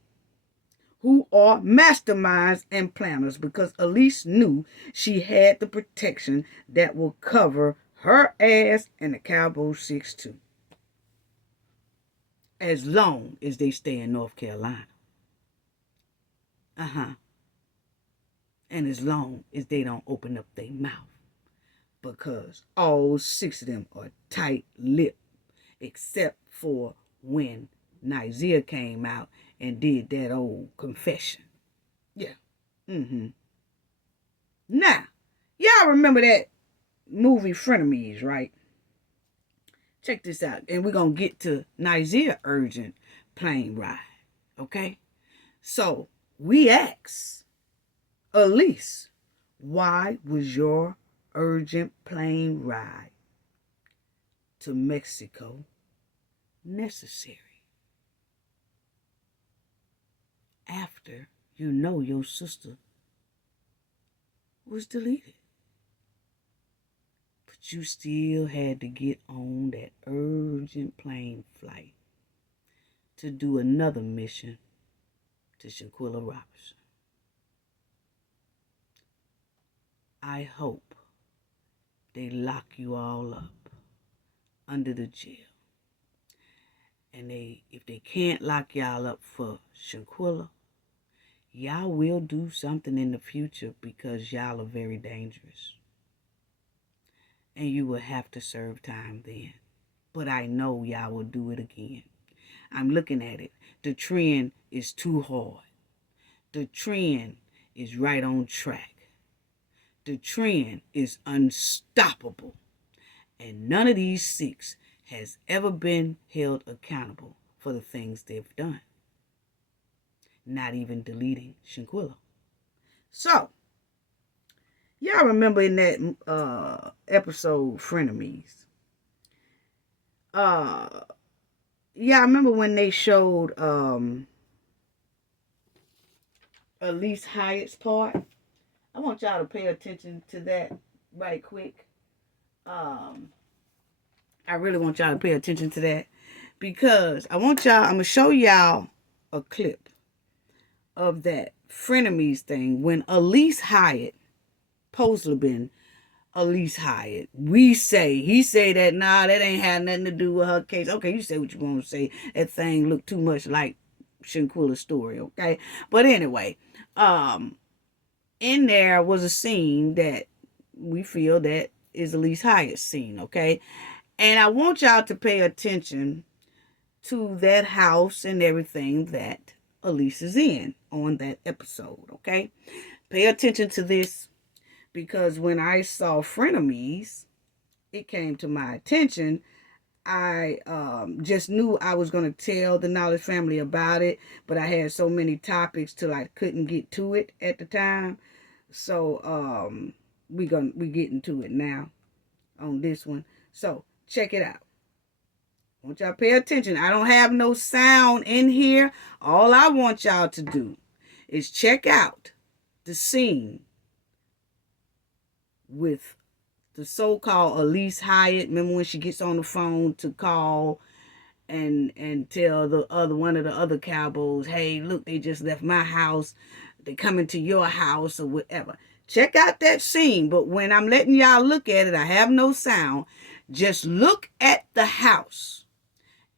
who are masterminds and planners, because Elise knew she had the protection that will cover her ass and the Cowboy 6 too. As long as they stay in North Carolina. And as long as they don't open up their mouth. Because all 6 of them are tight-lipped. Except for when Nazeer came out and did that old confession. Yeah. Now, y'all remember that movie Frenemies, right? Check this out. And we're going to get to Nazeer urgent plane ride. Okay? So, we asked Elise, why was your urgent plane ride to Mexico necessary? After you know your sister was deleted. But you still had to get on that urgent plane flight to do another mission to Shanquella Robinson. I hope they lock you all up under the jail. And if they can't lock y'all up for Shanquella, y'all will do something in the future because y'all are very dangerous. And you will have to serve time then. But I know y'all will do it again. I'm looking at it. The trend is too hard. The trend is right on track. The trend is unstoppable. And none of these 6 has ever been held accountable for the things they've done. Not even deleting Shanquella. So, y'all remember in that episode, Frenemies? Y'all remember when they showed Elise Hyatt's part? I want y'all to pay attention to that right quick. I really want y'all to pay attention to that because I'm going to show y'all a clip of that frenemies thing when Elise Hyatt supposedly been Alysse Hyatt. He say that, nah, that ain't had nothing to do with her case. Okay, you say what you want to say. That thing looked too much like Shanquella's story, okay? But anyway, in there was a scene that we feel that is Alysse Hyatt's scene, okay? And I want y'all to pay attention to that house and everything that Elise is in on that episode, okay? Pay attention to this, because when I saw Frenemies, it came to my attention. I just knew I was going to tell the Knowledge family about it, but I had so many topics till I couldn't get to it at the time. So we getting to it now on this one. So check it out. I want y'all to pay attention. I don't have no sound in here. All I want y'all to do is check out the scene with the so-called Alysse Hyatt. Remember when she gets on the phone to call and tell the other one of the other cowboys, hey, look, they just left my house. They coming to your house or whatever. Check out that scene. But when I'm letting y'all look at it, I have no sound. Just look at the house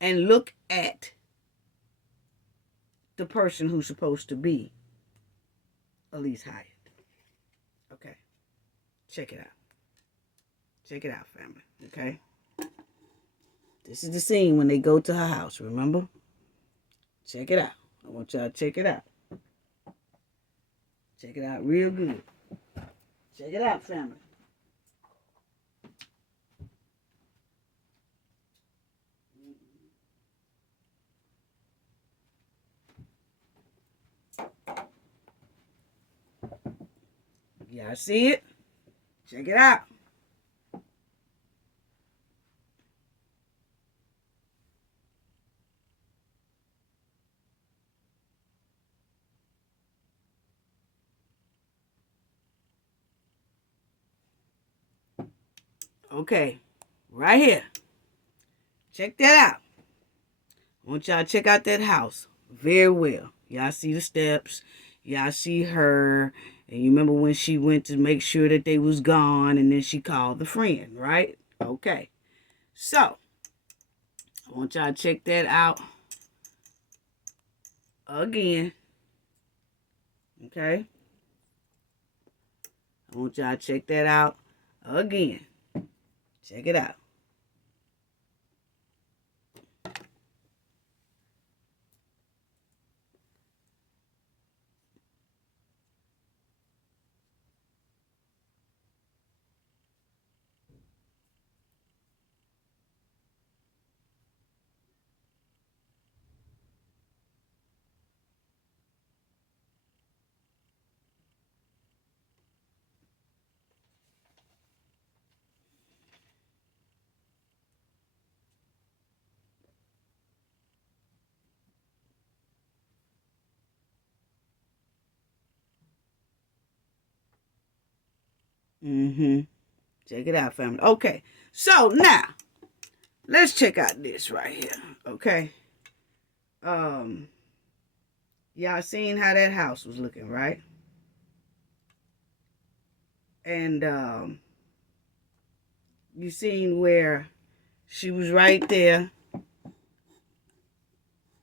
and look at the person who's supposed to be Alysse Hyatt. Okay. Check it out. Check it out, family. Okay. This is the scene when they go to her house, remember? Check it out. I want y'all to check it out. Check it out real good. Check it out, family. Y'all see it? Check it out. Okay, right here. Check that out. I want y'all to check out that house very well. Y'all see the steps. Y'all see her. And you remember when she went to make sure that they was gone, and then she called the friend, right? Okay. So, I want y'all to check that out again. Okay. I want y'all to check that out again. Check it out. Check it out, family. Okay. So now, let's check out this right here. Okay. Y'all seen how that house was looking, right? And you seen where she was right there.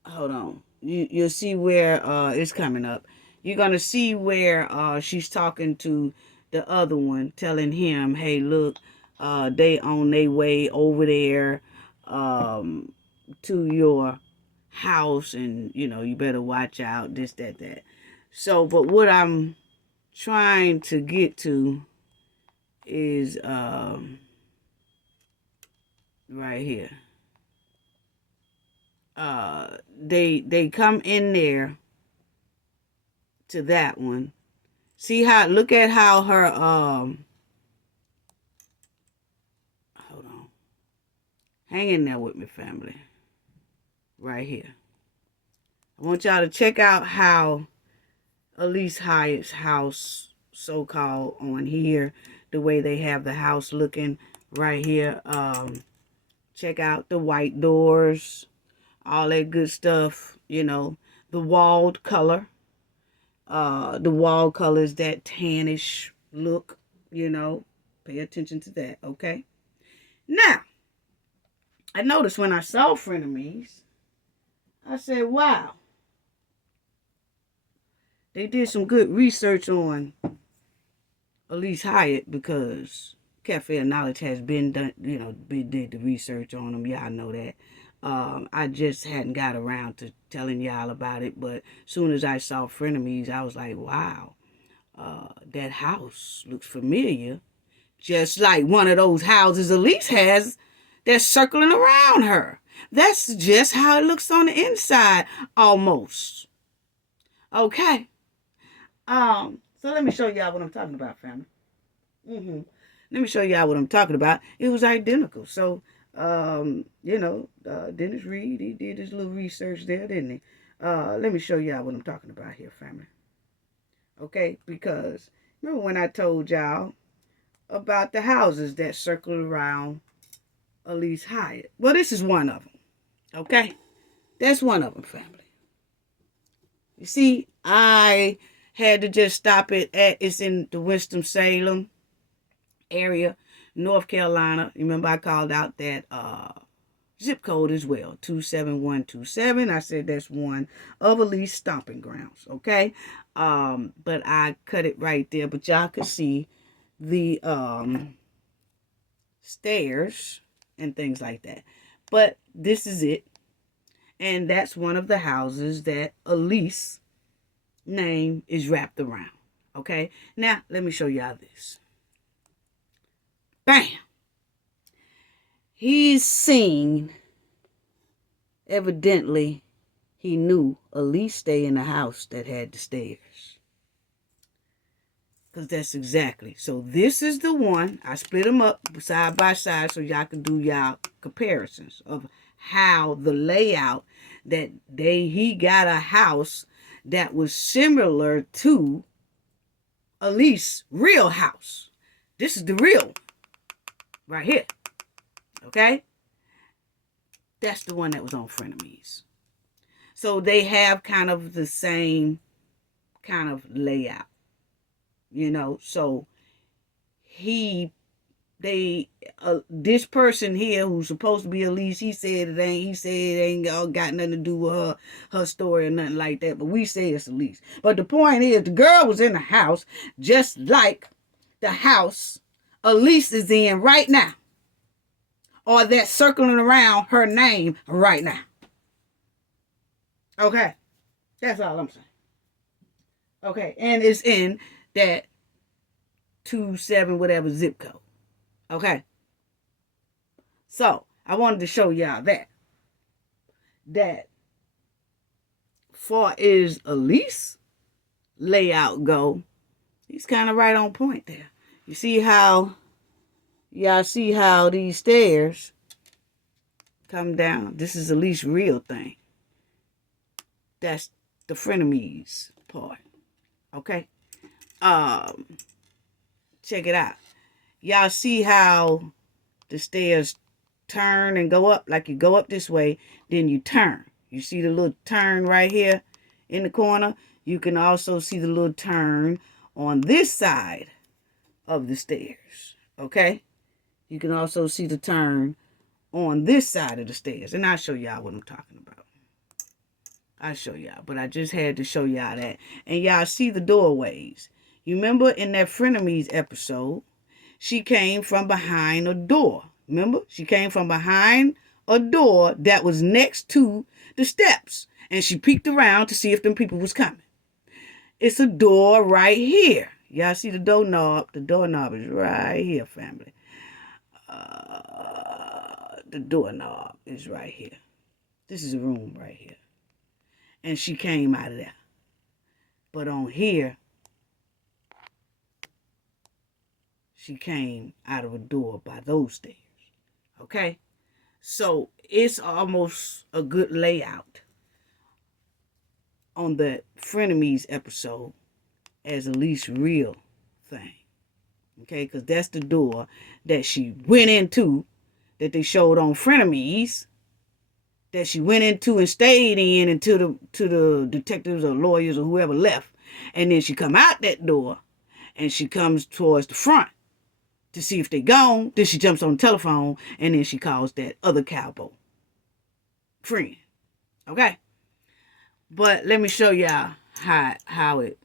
Hold on. You'll see where it's coming up. You're gonna see where she's talking to the other one, telling him, hey, look, they on their way over there to your house, and you better watch out, this, that. So, but what I'm trying to get to is right here. They come in there to that one. See how, look at how her hold on. Hang in there with me, family. Right here. I want y'all to check out how Alysse Hyatt's house, so-called, on here, the way they have the house looking right here. Check out the white doors, all that good stuff, the walled color. The wall color is that tannish look, Pay attention to that, okay? Now, I noticed when I saw frenemies, I said, wow, they did some good research on Elise Hyatt because Cafe of Knowledge has been done, did the research on them. Y'all know that. I just hadn't got around to telling y'all about it, but as soon as I saw frenemies, I was like, wow, that house looks familiar. Just like one of those houses Elise has that's circling around her. That's just how it looks on the inside, almost. Okay. So let me show y'all what I'm talking about, family. Let me show y'all what I'm talking about. It was identical. So, Dennis Reed, he did his little research there, didn't he? Let me show y'all what I'm talking about here, family. Okay, because remember when I told y'all about the houses that circle around Elise Hyatt? Well, this is one of them. Okay, that's one of them, family. You see, I had to just stop it at, it's in the Winston-Salem area, North Carolina. Remember I called out that zip code as well, 27127. I said that's one of Elise stomping grounds, okay? But I cut it right there, but y'all could see the stairs and things like that. But this is it. And that's one of the houses that Elise name is wrapped around. Okay? Now, let me show y'all this. Bam! He's seen, evidently, he knew Elise stay in the house that had the stairs. Because that's exactly. So this is the one. I split them up side by side so y'all can do y'all comparisons of how the layout that he got a house that was similar to Elise's real house. This is the real one right here. Okay? That's the one that was on Frenemies. So they have kind of the same kind of layout. So this person here who's supposed to be Elise, he said it ain't got nothing to do with her story or nothing like that, but we say it's Elise. But the point is, the girl was in the house just like the house Elise is in right now, or that's circling around her name right now. Okay, that's all I'm saying. Okay, and it's in that 27 whatever zip code. Okay. So, I wanted to show y'all that far as Elise layout go, he's kind of right on point there. You see how, y'all see how these stairs come down? This is Elise's real thing. That's the frenemies part. Okay? Check it out. Y'all see how the stairs turn and go up? Like you go up this way, then you turn. You see the little turn right here in the corner? You can also see the little turn on this side of the stairs. Okay? You can also see the turn on this side of the stairs. And I'll show y'all what I'm talking about. I'll show y'all. But I just had to show y'all that. And y'all see the doorways. You remember in that Frenemies episode, she came from behind a door. Remember? She came from behind a door that was next to the steps. And she peeked around to see if them people was coming. It's a door right here. Y'all see the doorknob? The doorknob is right here, family. The doorknob is right here. This is a room right here. And she came out of there. But on here, she came out of a door by those stairs. Okay? So it's almost a good layout on the Frenemies episode as Elise's real thing. Okay? Because that's the door that she went into that they showed on Frenemies, that she went into and stayed in until the detectives or lawyers or whoever left. And then she come out that door and she comes towards the front. to see if they gone. Then she jumps on the telephone, and then she calls that other cowboy friend. Okay, but let me show y'all how it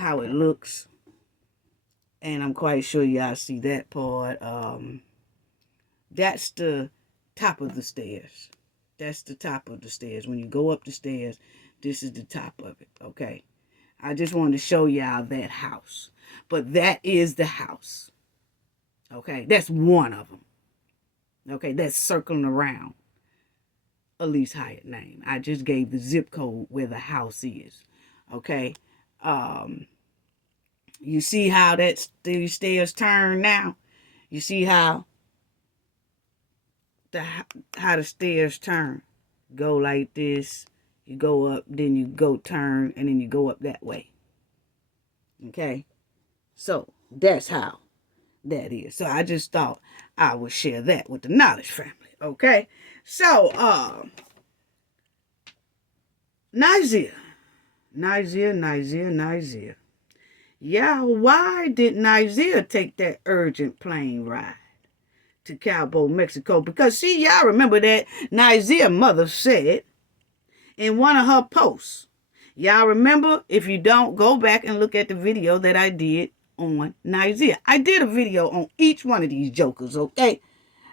looks, and I'm quite sure y'all see that part. That's the top of the stairs. That's the top of the stairs. When you go up the stairs, this is the top of it. Okay, I just wanted to show y'all that house, but that is the house. Okay, that's one of them. Okay, that's circling around Alysse Hyatt name. I just gave the zip code where the house is. Okay, you see how these stairs turn now? You see how the stairs turn? Go like this. You go up, then you go turn, and then you go up that way. Okay, so that's how that is. So I just thought I would share that with the Knowledge family. Okay, so Nazeer. Yeah, why did Nazeer take that urgent plane ride to Cabo, Mexico? Because see, y'all remember that Nazeer's mother said in one of her posts. Y'all remember? If you don't, go back and look at the video that I did on Nazeer. I did a video on each one of these jokers, okay?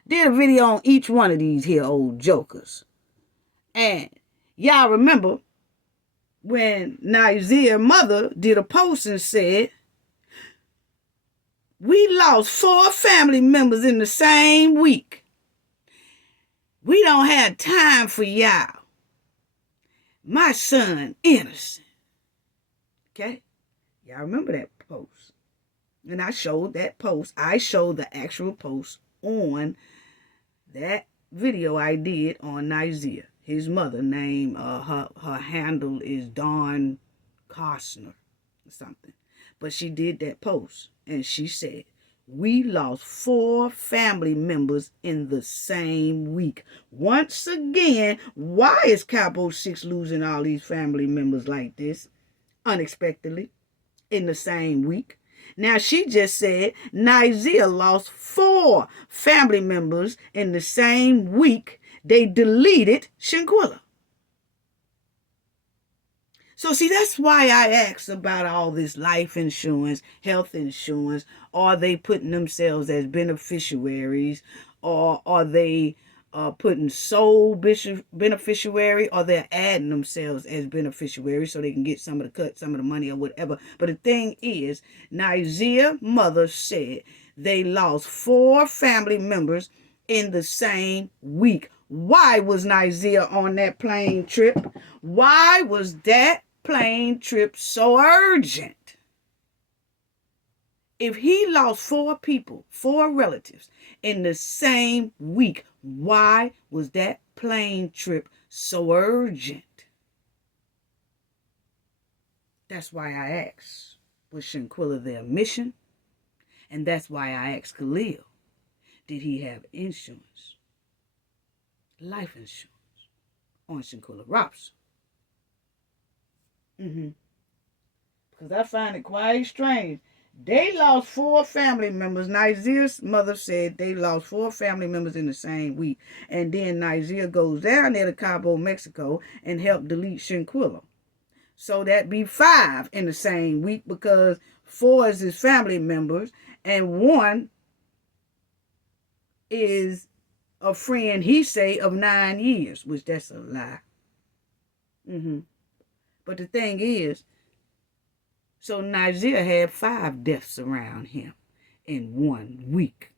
Did a video on each one of these here old jokers. And y'all remember when Nazeer's mother did a post and said, we lost 4 family members in the same week. We don't have time for y'all. My son, innocent. Okay? Y'all remember that post. And I showed that post. I showed the actual post on that video I did on Nazeer. His mother named, her handle is Dawn Costner or something. But she did that post. And she said, we lost 4 family members in the same week. Once again, why is Cabo 6 losing all these family members like this? Unexpectedly. In the same week. Now, she just said Nazeer lost 4 family members in the same week. They deleted Shanquella. So, see, that's why I asked about all this life insurance, health insurance. Are they putting themselves as beneficiaries? Or are they putting sole beneficiary? Or they're adding themselves as beneficiaries so they can get some of the money or whatever. But the thing is, Nazeer's mother said they lost 4 family members in the same week. Why was Nazeer on that plane trip? Why was that plane trip so urgent? If he lost 4 people, 4 relatives in the same week, why was that plane trip so urgent? That's why I asked, was Shanquella their mission? And that's why I asked Khil, did he have insurance? Life insurance on Shanquella Robson. Because I find it quite strange. They lost 4 family members. Nazeer's mother said they lost 4 family members in the same week. And then Nazeer goes down there to Cabo, Mexico and help delete Shanquella. So that'd be 5 in the same week because 4 is his family members and 1 is a friend, he say, of 9 years, which that's a lie. But the thing is, so Nazeer had 5 deaths around him in 1 week.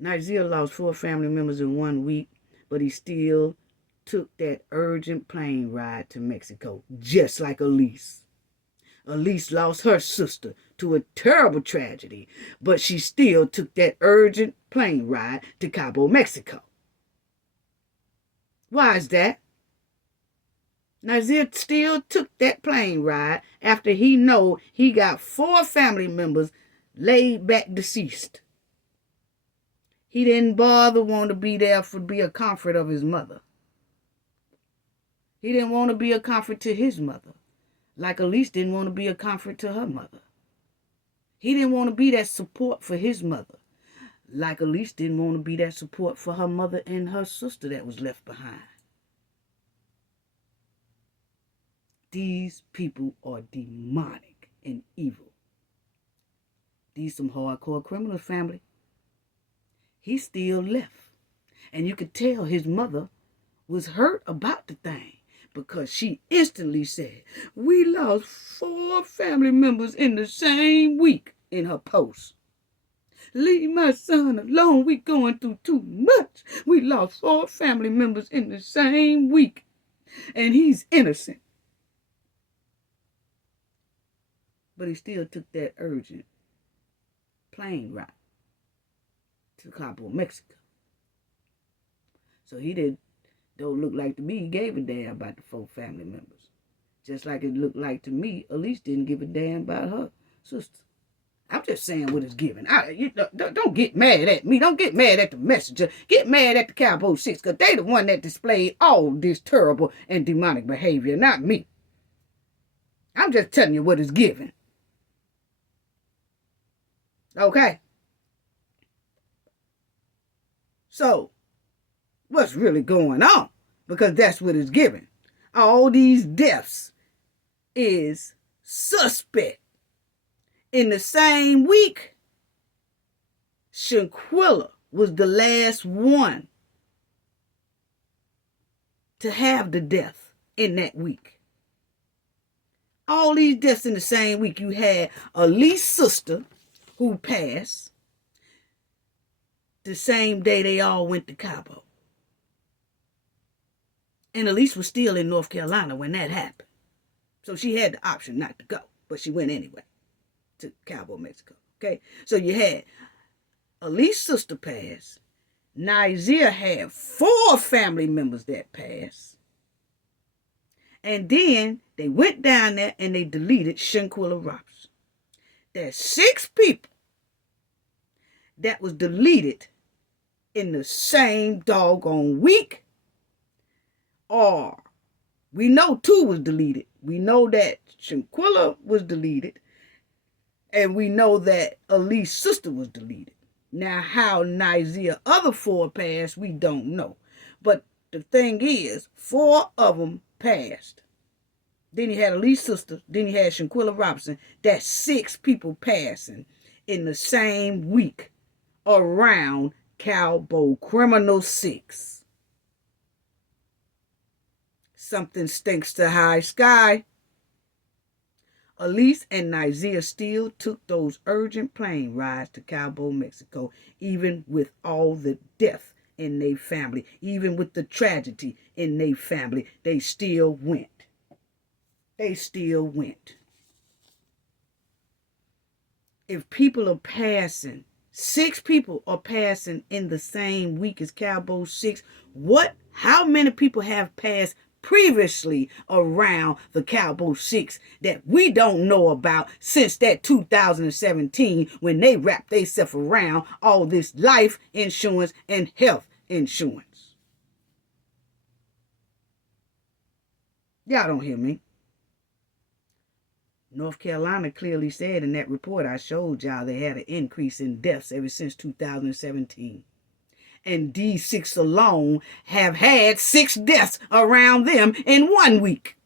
Nazeer lost 4 family members in 1 week, but he still took that urgent plane ride to Mexico, just like Elise. Elise lost her sister to a terrible tragedy, but she still took that urgent plane ride to Cabo, Mexico. Why is that? Nazeer still took that plane ride after he know he got 4 family members laid back deceased. He didn't bother want to be there be a comfort of his mother. He didn't want to be a comfort to his mother, like Alysse didn't want to be a comfort to her mother. He didn't want to be that support for his mother, like Alysse didn't want to be that support for her mother and her sister that was left behind. These people are demonic and evil. These some hardcore criminals, family. He still left. And you could tell his mother was hurt about the thing, because she instantly said, "We lost 4 family members in the same week," in her post. "Leave my son alone. We going through too much. We lost 4 family members in the same week. And he's innocent." But he still took that urgent plane ride to Cabo, Mexico. So he don't look like to me he gave a damn about the 4 family members. Just like it looked like to me, Elise didn't give a damn about her sister. I'm just saying what it's given. Don't get mad at me. Don't get mad at the messenger. Get mad at the Cabo 6, because they the one that displayed all this terrible and demonic behavior, not me. I'm just telling you what it's given. Okay? So, what's really going on? Because that's what it's given. All these deaths is suspect. In the same week, Shanquella was the last one to have the death in that week. All these deaths in the same week. You had Alysse's sister who passed the same day they all went to Cabo. And Alysse was still in North Carolina when that happened. So she had the option not to go, but she went anyway to Cabo, Mexico. Okay? So you had Alysse's sister pass. Nazeer had 4 family members that passed. And then they went down there and they deleted Shanquella Robinson. There's 6 people that was deleted in the same doggone week. Or we know 2 was deleted. We know that Shanquella was deleted. And we know that Alysse's sister was deleted. Now, how Nazeer's other 4 passed, we don't know. But the thing is, 4 of them passed. Then you had Alysse's sister. Then you had Shanquella Robinson. That's 6 people passing in the same week around Cabo Criminal 6. Something stinks to high sky. Alysse and Nazeer still took those urgent plane rides to Cabo, Mexico, even with all the death in their family, even with the tragedy in their family. They still went. They still went. If people are passing, 6 people are passing in the same week as Cabo 6, how many people have passed previously around the Cabo 6 that we don't know about since that 2017 when they wrapped themselves around all this life insurance and health insurance? Y'all don't hear me. North Carolina clearly said in that report I showed y'all they had an increase in deaths ever since 2017. And these 6 alone have had 6 deaths around them in 1 week.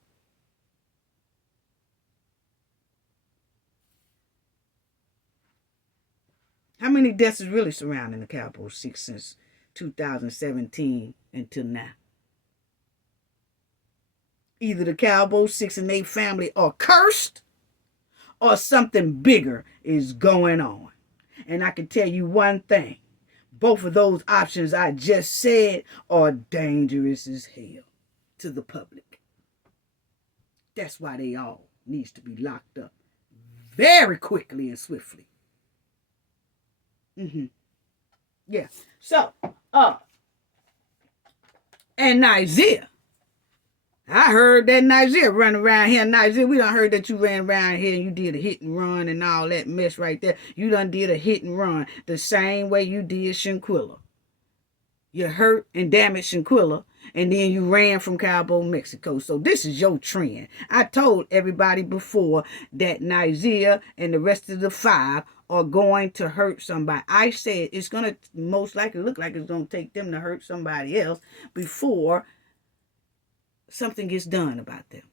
How many deaths is really surrounding the Cabo 6 since 2017 until now? Either the Cabo 6 and their family are cursed, or something bigger is going on. And I can tell you one thing. Both of those options I just said are dangerous as hell to the public. That's why they all needs to be locked up very quickly and swiftly. Yeah. So, and Nazeer. I heard that Nazeer running around here. Nazeer, we done heard that you ran around here and you did a hit and run and all that mess right there. You done did a hit and run the same way you did Shanquella. You hurt and damaged Shanquella, and then you ran from Cabo, Mexico. So this is your trend. I told everybody before that Nazeer and the rest of the 5 are going to hurt somebody. I said it's going to most likely look like it's going to take them to hurt somebody else before something gets done about them.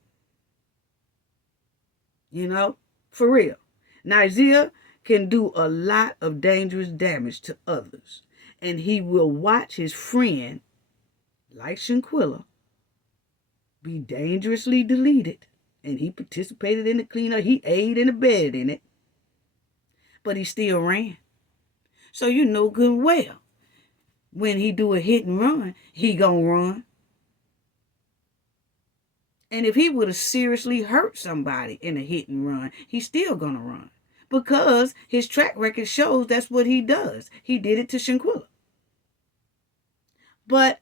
You know, for real. Nazeer can do a lot of dangerous damage to others. And he will watch his friend, like Shanquella, be dangerously deleted. And he participated in the cleanup. He aided and abetted in it. But he still ran. So you know good and well, when he do a hit and run, he gonna run. And if he would have seriously hurt somebody in a hit and run, he's still gonna run. Because his track record shows that's what he does. He did it to Shanquella. But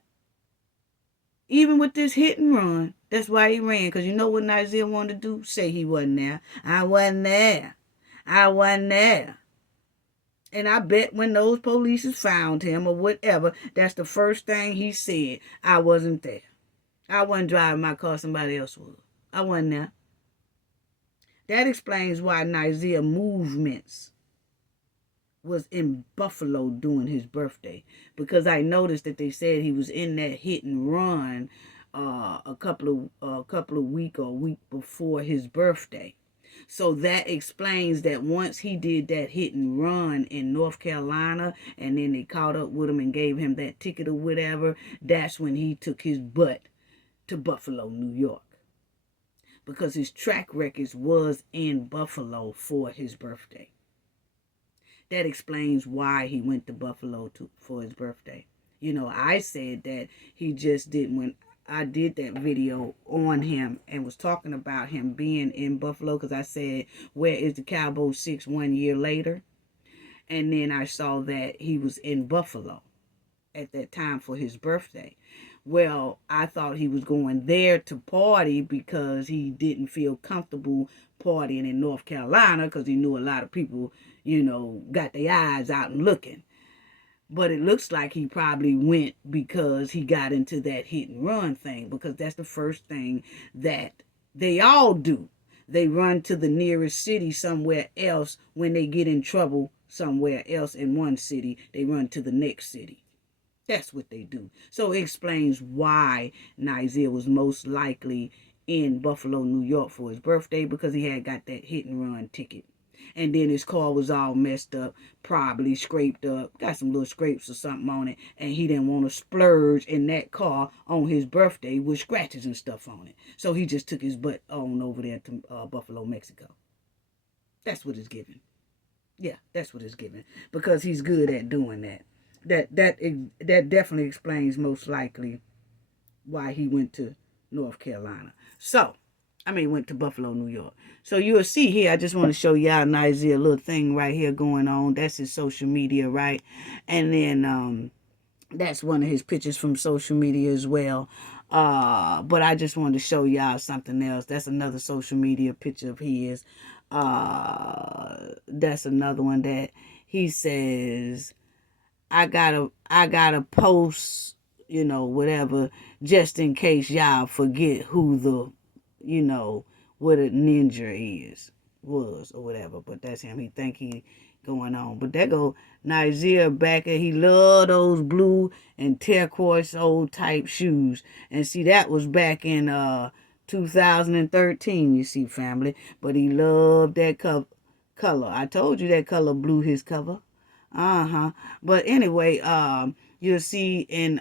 even with this hit and run, that's why he ran. Because you know what Nazeer wanted to do? Say he wasn't there. I wasn't there. I wasn't there. And I bet when those police found him or whatever, that's the first thing he said. I wasn't there. I wasn't driving my car, somebody else was. I wasn't there. That explains why Nazeer movements was in Buffalo during his birthday, because I noticed that they said he was in that hit and run a couple of week before his birthday. So that explains that once he did that hit and run in North Carolina, and then they caught up with him and gave him that ticket or whatever, that's when he took his butt to Buffalo, New York, because his track records was in Buffalo for his birthday. That explains why he went to Buffalo for his birthday. You know, I said that he just didn't. When I did that video on him and was talking about him being in Buffalo, because I said, where is the Cowboy 6 1 year later? And then I saw that he was in Buffalo at that time for his birthday. Well, I thought he was going there to party because he didn't feel comfortable partying in North Carolina, because he knew a lot of people, you know, got their eyes out and looking. But it looks like he probably went because he got into that hit and run thing, because that's the first thing that they all do. They run to the nearest city somewhere else when they get in trouble somewhere else in one city. They run to the next city. That's what they do. So it explains why Nazeer was most likely in Buffalo, New York for his birthday, because he had got that hit and run ticket. And then his car was all messed up, probably scraped up, got some little scrapes or something on it, and he didn't want to splurge in that car on his birthday with scratches and stuff on it. So he just took his butt on over there to Buffalo, Mexico. That's what it's given. Yeah, that's what it's given, because he's good at doing that. That definitely explains most likely why he went to North Carolina. So, went to Buffalo, New York. So you'll see here, I just want to show y'all Nazeer, a little thing right here going on. That's his social media, right? And then that's one of his pictures from social media as well. But I just wanted to show y'all something else. That's another social media picture of his. That's another one that he says, I gotta post, you know, whatever, just in case y'all forget who the, you know, what a ninja was or whatever. But that's him. He think he going on. But there go Nazeer back, and he loved those blue and turquoise old type shoes. And see, that was back in 2013, you see, family. But he loved that color. I told you that color blew his cover. But anyway, you'll see in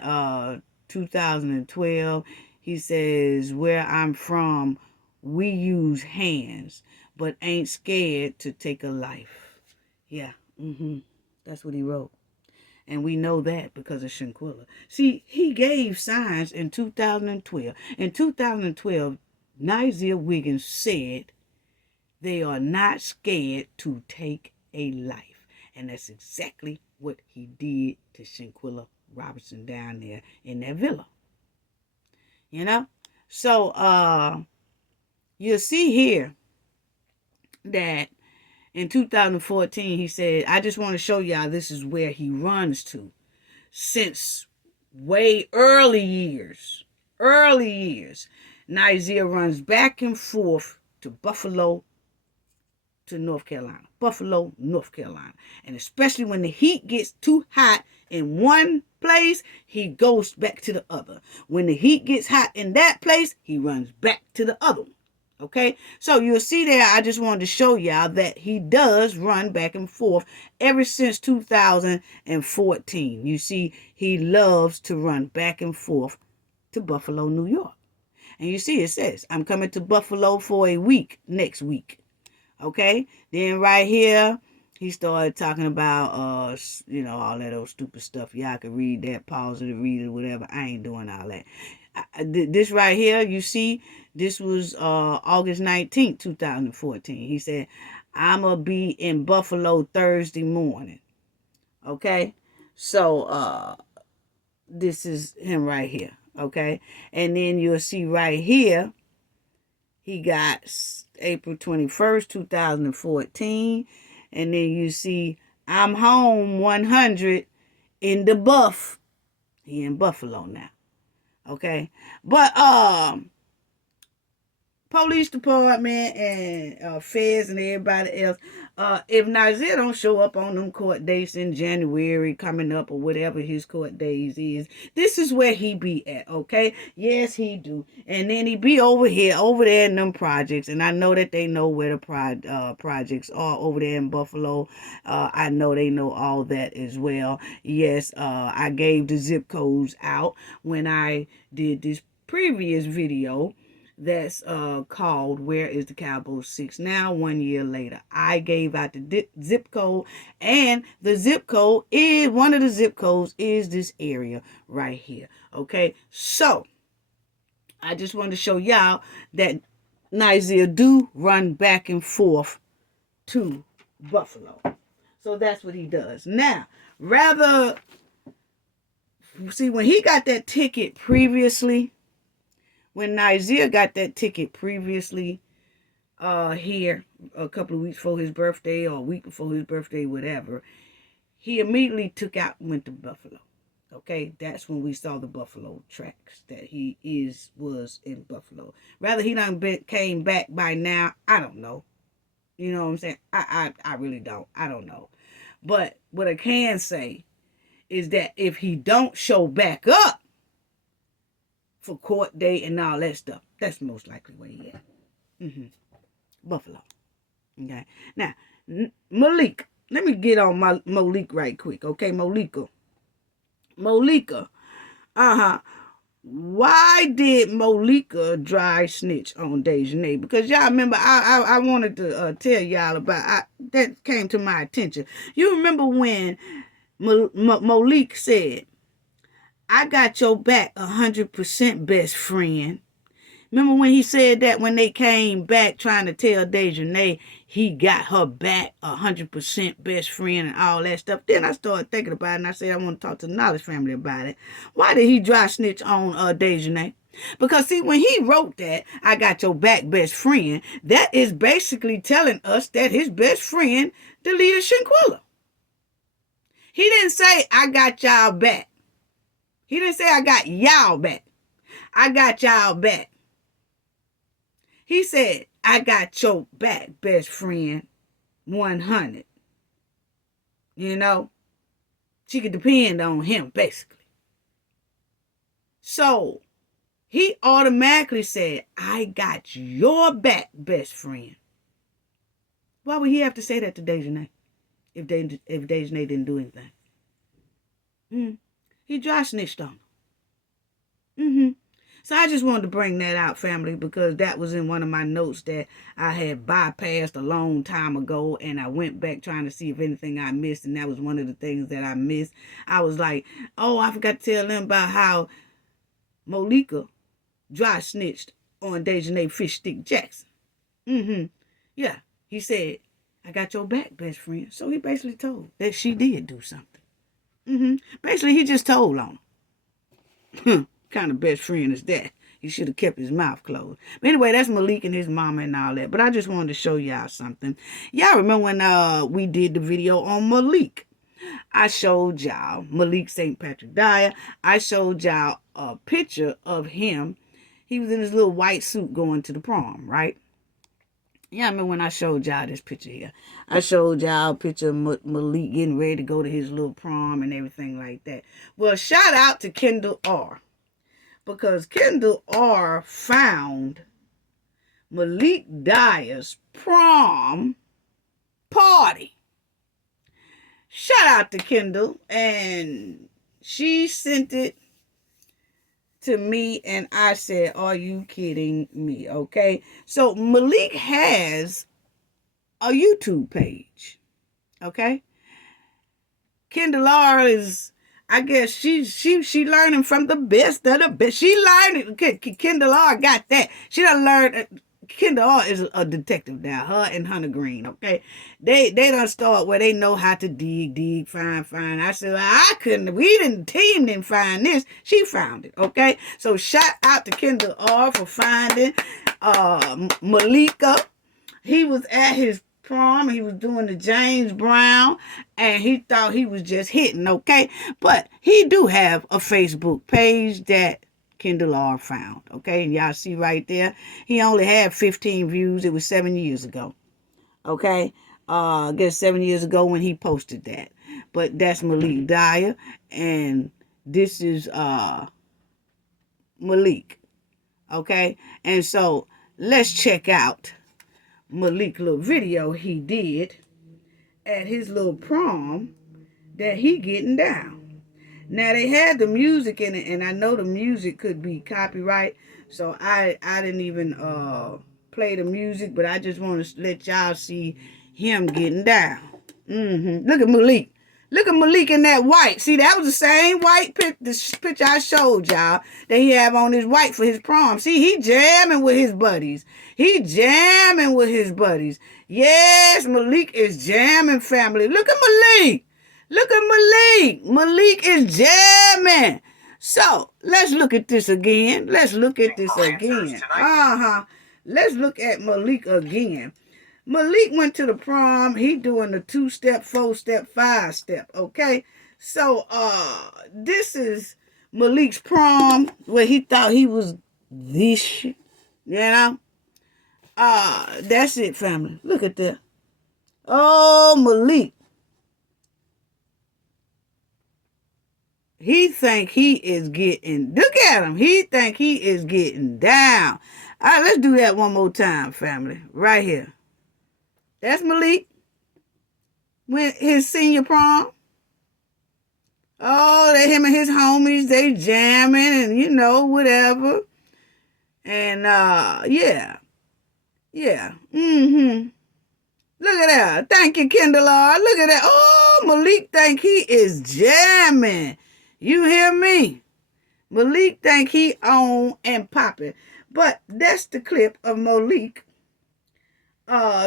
2012, he says, where I'm from, we use hands, but ain't scared to take a life. Yeah, that's what he wrote. And we know that because of Shanquella. See, he gave signs in 2012. In 2012, Nazeer Wiggins said they are not scared to take a life. And that's exactly what he did to Shanquella Robinson down there in that villa. You know? So, you'll see here that in 2014, he said, I just want to show y'all this is where he runs to. Since way early years. Early years. Nazeer runs back and forth to Buffalo to North Carolina. Buffalo, North Carolina. And especially when the heat gets too hot in one place, he goes back to the other. When the heat gets hot in that place, he runs back to the other one. Okay, so you'll see there, I just wanted to show y'all that he does run back and forth ever since 2014. You see, he loves to run back and forth to Buffalo, New York. And you see, it says, I'm coming to Buffalo for a week next week. Okay, then right here, he started talking about, all that old stupid stuff. Y'all can read that, pause it, read it, whatever. I ain't doing all that. This right here, you see, this was August 19th, 2014. He said, I'm going to be in Buffalo Thursday morning. Okay, so this is him right here. Okay, and then you'll see right here, he got April 21st, 2014. And then you see, I'm home 100 in the Buff. He in Buffalo now. Okay. But police department and feds and everybody else, if Nazeer don't show up on them court dates in January coming up or whatever his court days is, this is where he be at, okay? Yes, he do. And then he be over there in them projects, and I know that they know where the projects are over there in Buffalo. I know they know all that as well. Yes, I gave the zip codes out when I did this previous video that's called Where is the Cowboy 6 Now? 1 year later, I gave out the zip code, and the zip code is, one of the zip codes is this area right here. Okay, so I just wanted to show y'all that Nazeer do run back and forth to Buffalo. So that's what he does. Now, see, when he got that ticket previously, when Nazeer got that ticket previously here a couple of weeks before his birthday or a week before his birthday, whatever, he immediately took out and went to Buffalo. Okay, that's when we saw the Buffalo tracks that he was in Buffalo. Rather he done came back by now, I don't know. You know what I'm saying? I really don't. I don't know. But what I can say is that if he don't show back up for court date and all that stuff, that's most likely where he at. Buffalo. Okay. Now, Malik. Let me get on my Malik right quick. Okay, Malika. Why did Malika dry snitch on Dejanay? Because y'all remember, I wanted to tell y'all about, that came to my attention. You remember when Malik said, I got your back 100% best friend. Remember when he said that when they came back trying to tell Dejanay he got her back 100% best friend and all that stuff? Then I started thinking about it, and I said I want to talk to the Knowledge family about it. Why did he dry snitch on Dejanay? Because see, when he wrote that, I got your back best friend, that is basically telling us that his best friend deleted Shanquella. He didn't say I got y'all back. He didn't say I got y'all back. I got y'all back. He said, I got your back, best friend, 100. You know? She could depend on him, basically. So, he automatically said, I got your back, best friend. Why would he have to say that to Dejanay if Dejanay didn't do anything? He dry snitched on him. So I just wanted to bring that out, family, because that was in one of my notes that I had bypassed a long time ago, and I went back trying to see if anything I missed, and that was one of the things that I missed. I was like, oh, I forgot to tell them about how Malika dry snitched on Dejanay Fish Stick Jackson. Yeah, he said, I got your back, best friend. So he basically told that she did do something. Basically, he just told on her. Kind of best friend is that? He should have kept his mouth closed. But anyway, that's Malik and his mama and all that. But I just wanted to show y'all something. Y'all remember when we did the video on Malik? I showed y'all Malik St. Patrick Dyer. I showed y'all a picture of him. He was in his little white suit going to the prom, right? Yeah, I remember when I showed y'all this picture here. I showed y'all a picture of Malik getting ready to go to his little prom and everything like that. Well, shout out to Kendall R. Because Kendall R found Malik Dyer's prom party. Shout out to Kendall. And she sent it to me and I said, are you kidding me? Okay. So Malik has a YouTube page. Okay. Kendall R is, I guess she learning from the best of the best. She learned it. Kendall R got that. She done learned. Kendall R is a detective now. Her and Hunter Green. Okay, they done start where they know how to dig, find. I said, well, I couldn't. We didn't find this. She found it. Okay, so shout out to Kendall R for finding Malika. He was at his prom. He was doing the James Brown, and he thought he was just hitting, okay? But he do have a Facebook page that Kendall R found, okay? And y'all see right there, he only had 15 views. It was 7 years ago, okay? I guess 7 years ago when he posted that. But that's Malik Dyer, and this is Malik, okay? And so let's check out Malik little video he did at his little prom that he getting down. Now they had the music in it, and I know the music could be copyright, so I didn't even play the music, but I just want to let y'all see him getting down. Look at Malik. Look at Malik in that white. See, that was the same white picture I showed y'all that he have on his white for his prom. See, he jamming with his buddies. Yes, Malik is jamming, family. Look at Malik. Malik is jamming. So, let's look at this again. Let's look at Malik again. Malik went to the prom. He doing the 2-step, 4-step, 5-step. Okay. So this is Malik's prom where he thought he was this shit. You know? That's it, family. Look at that. Oh, Malik. He think he is getting, look at him. He think he is getting down. All right, let's do that one more time, family. Right here. That's Malik. Went his senior prom. Oh, they him and his homies, they jamming and whatever. And yeah. Look at that. Thank you, Kendall R. Look at that. Oh, Malik think he is jamming. You hear me? Malik think he on and popping. But that's the clip of Malik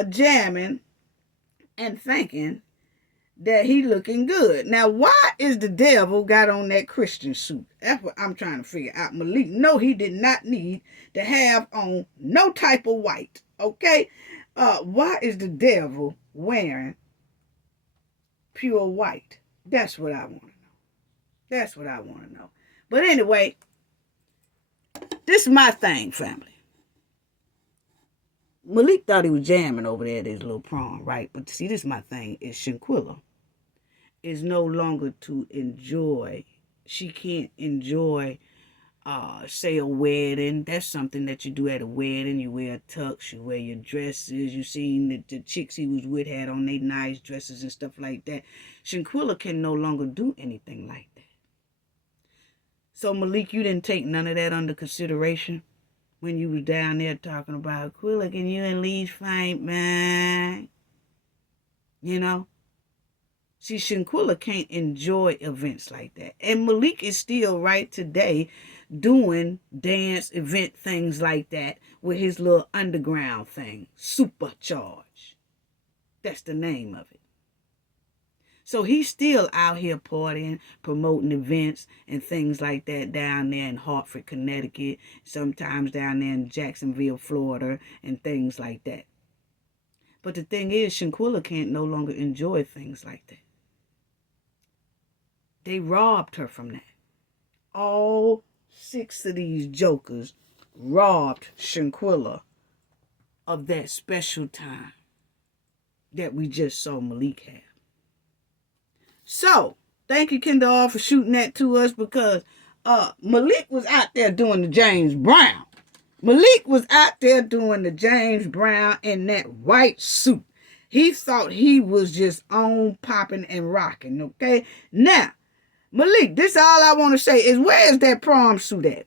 jamming and thinking that he looking good. Now, why is the devil got on that Christian suit? That's what I'm trying to figure out. Malik, no, he did not need to have on no type of white. Okay? Why is the devil wearing pure white? That's what I want to know. But anyway, this is my thing, family. Malik thought he was jamming over there at his little prom, right? But see, this is my thing. Is Shanquella is no longer to enjoy. She can't enjoy, say, a wedding. That's something that you do at a wedding. You wear tux, you wear your dresses. You seen that the chicks he was with had on their nice dresses and stuff like that. Shanquella can no longer do anything like that. So, Malik, you didn't take none of that under consideration when you was down there talking about, Quilla, can you and Elise fight, man? See, Shanquella can't enjoy events like that. And Malik is still right today doing dance event things like that with his little underground thing, Supercharge. That's the name of it. So he's still out here partying, promoting events and things like that down there in Hartford, Connecticut, sometimes down there in Jacksonville, Florida, and things like that. But the thing is, Shanquella can't no longer enjoy things like that. They robbed her from that. All 6 of these jokers robbed Shanquella of that special time that we just saw Malik have. So, thank you, Kendall, for shooting that to us, because Malik was out there doing the James Brown. Malik was out there doing the James Brown in that white suit. He thought he was just on popping and rocking, okay? Now, Malik, this all I want to say is, where is that prom suit at?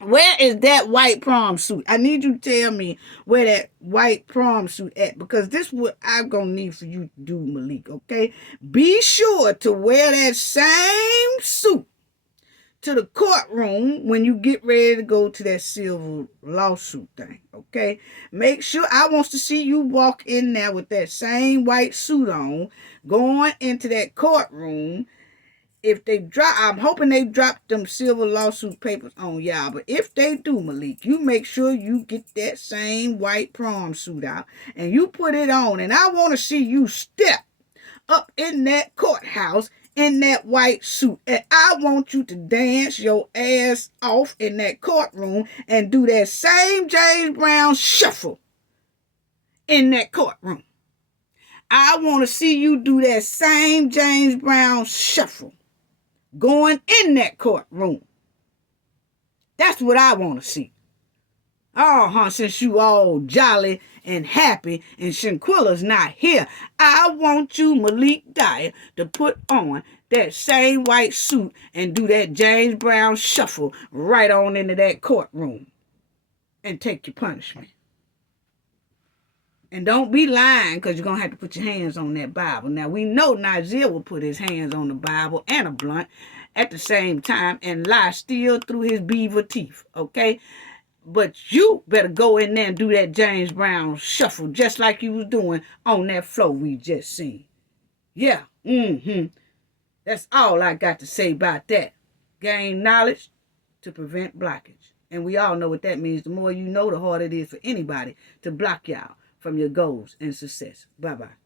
Where is that white prom suit? I need you to tell me where that white prom suit at, because this is what I'm going to need for you to do, Malik, okay? Be sure to wear that same suit to the courtroom when you get ready to go to that civil lawsuit thing, okay? Make sure, I want to see you walk in there with that same white suit on, going into that courtroom. If they drop, I'm hoping they drop them civil lawsuit papers on y'all. But if they do, Malik, you make sure you get that same white prom suit out and you put it on. And I want to see you step up in that courthouse in that white suit. And I want you to dance your ass off in that courtroom and do that same James Brown shuffle in that courtroom. I want to see you do that same James Brown shuffle going in that courtroom. That's what I want to see. Since you all jolly and happy and Shanquella's not here, I want you, Malik Dyer, to put on that same white suit and do that James Brown shuffle right on into that courtroom and take your punishment. And don't be lying, because you're going to have to put your hands on that Bible. Now, we know Nazeer will put his hands on the Bible and a blunt at the same time and lie still through his beaver teeth, okay? But you better go in there and do that James Brown shuffle just like you was doing on that floor we just seen. Yeah, That's all I got to say about that. Gain knowledge to prevent blockage. And we all know what that means. The more you know, the harder it is for anybody to block y'all from your goals and success. Bye-bye.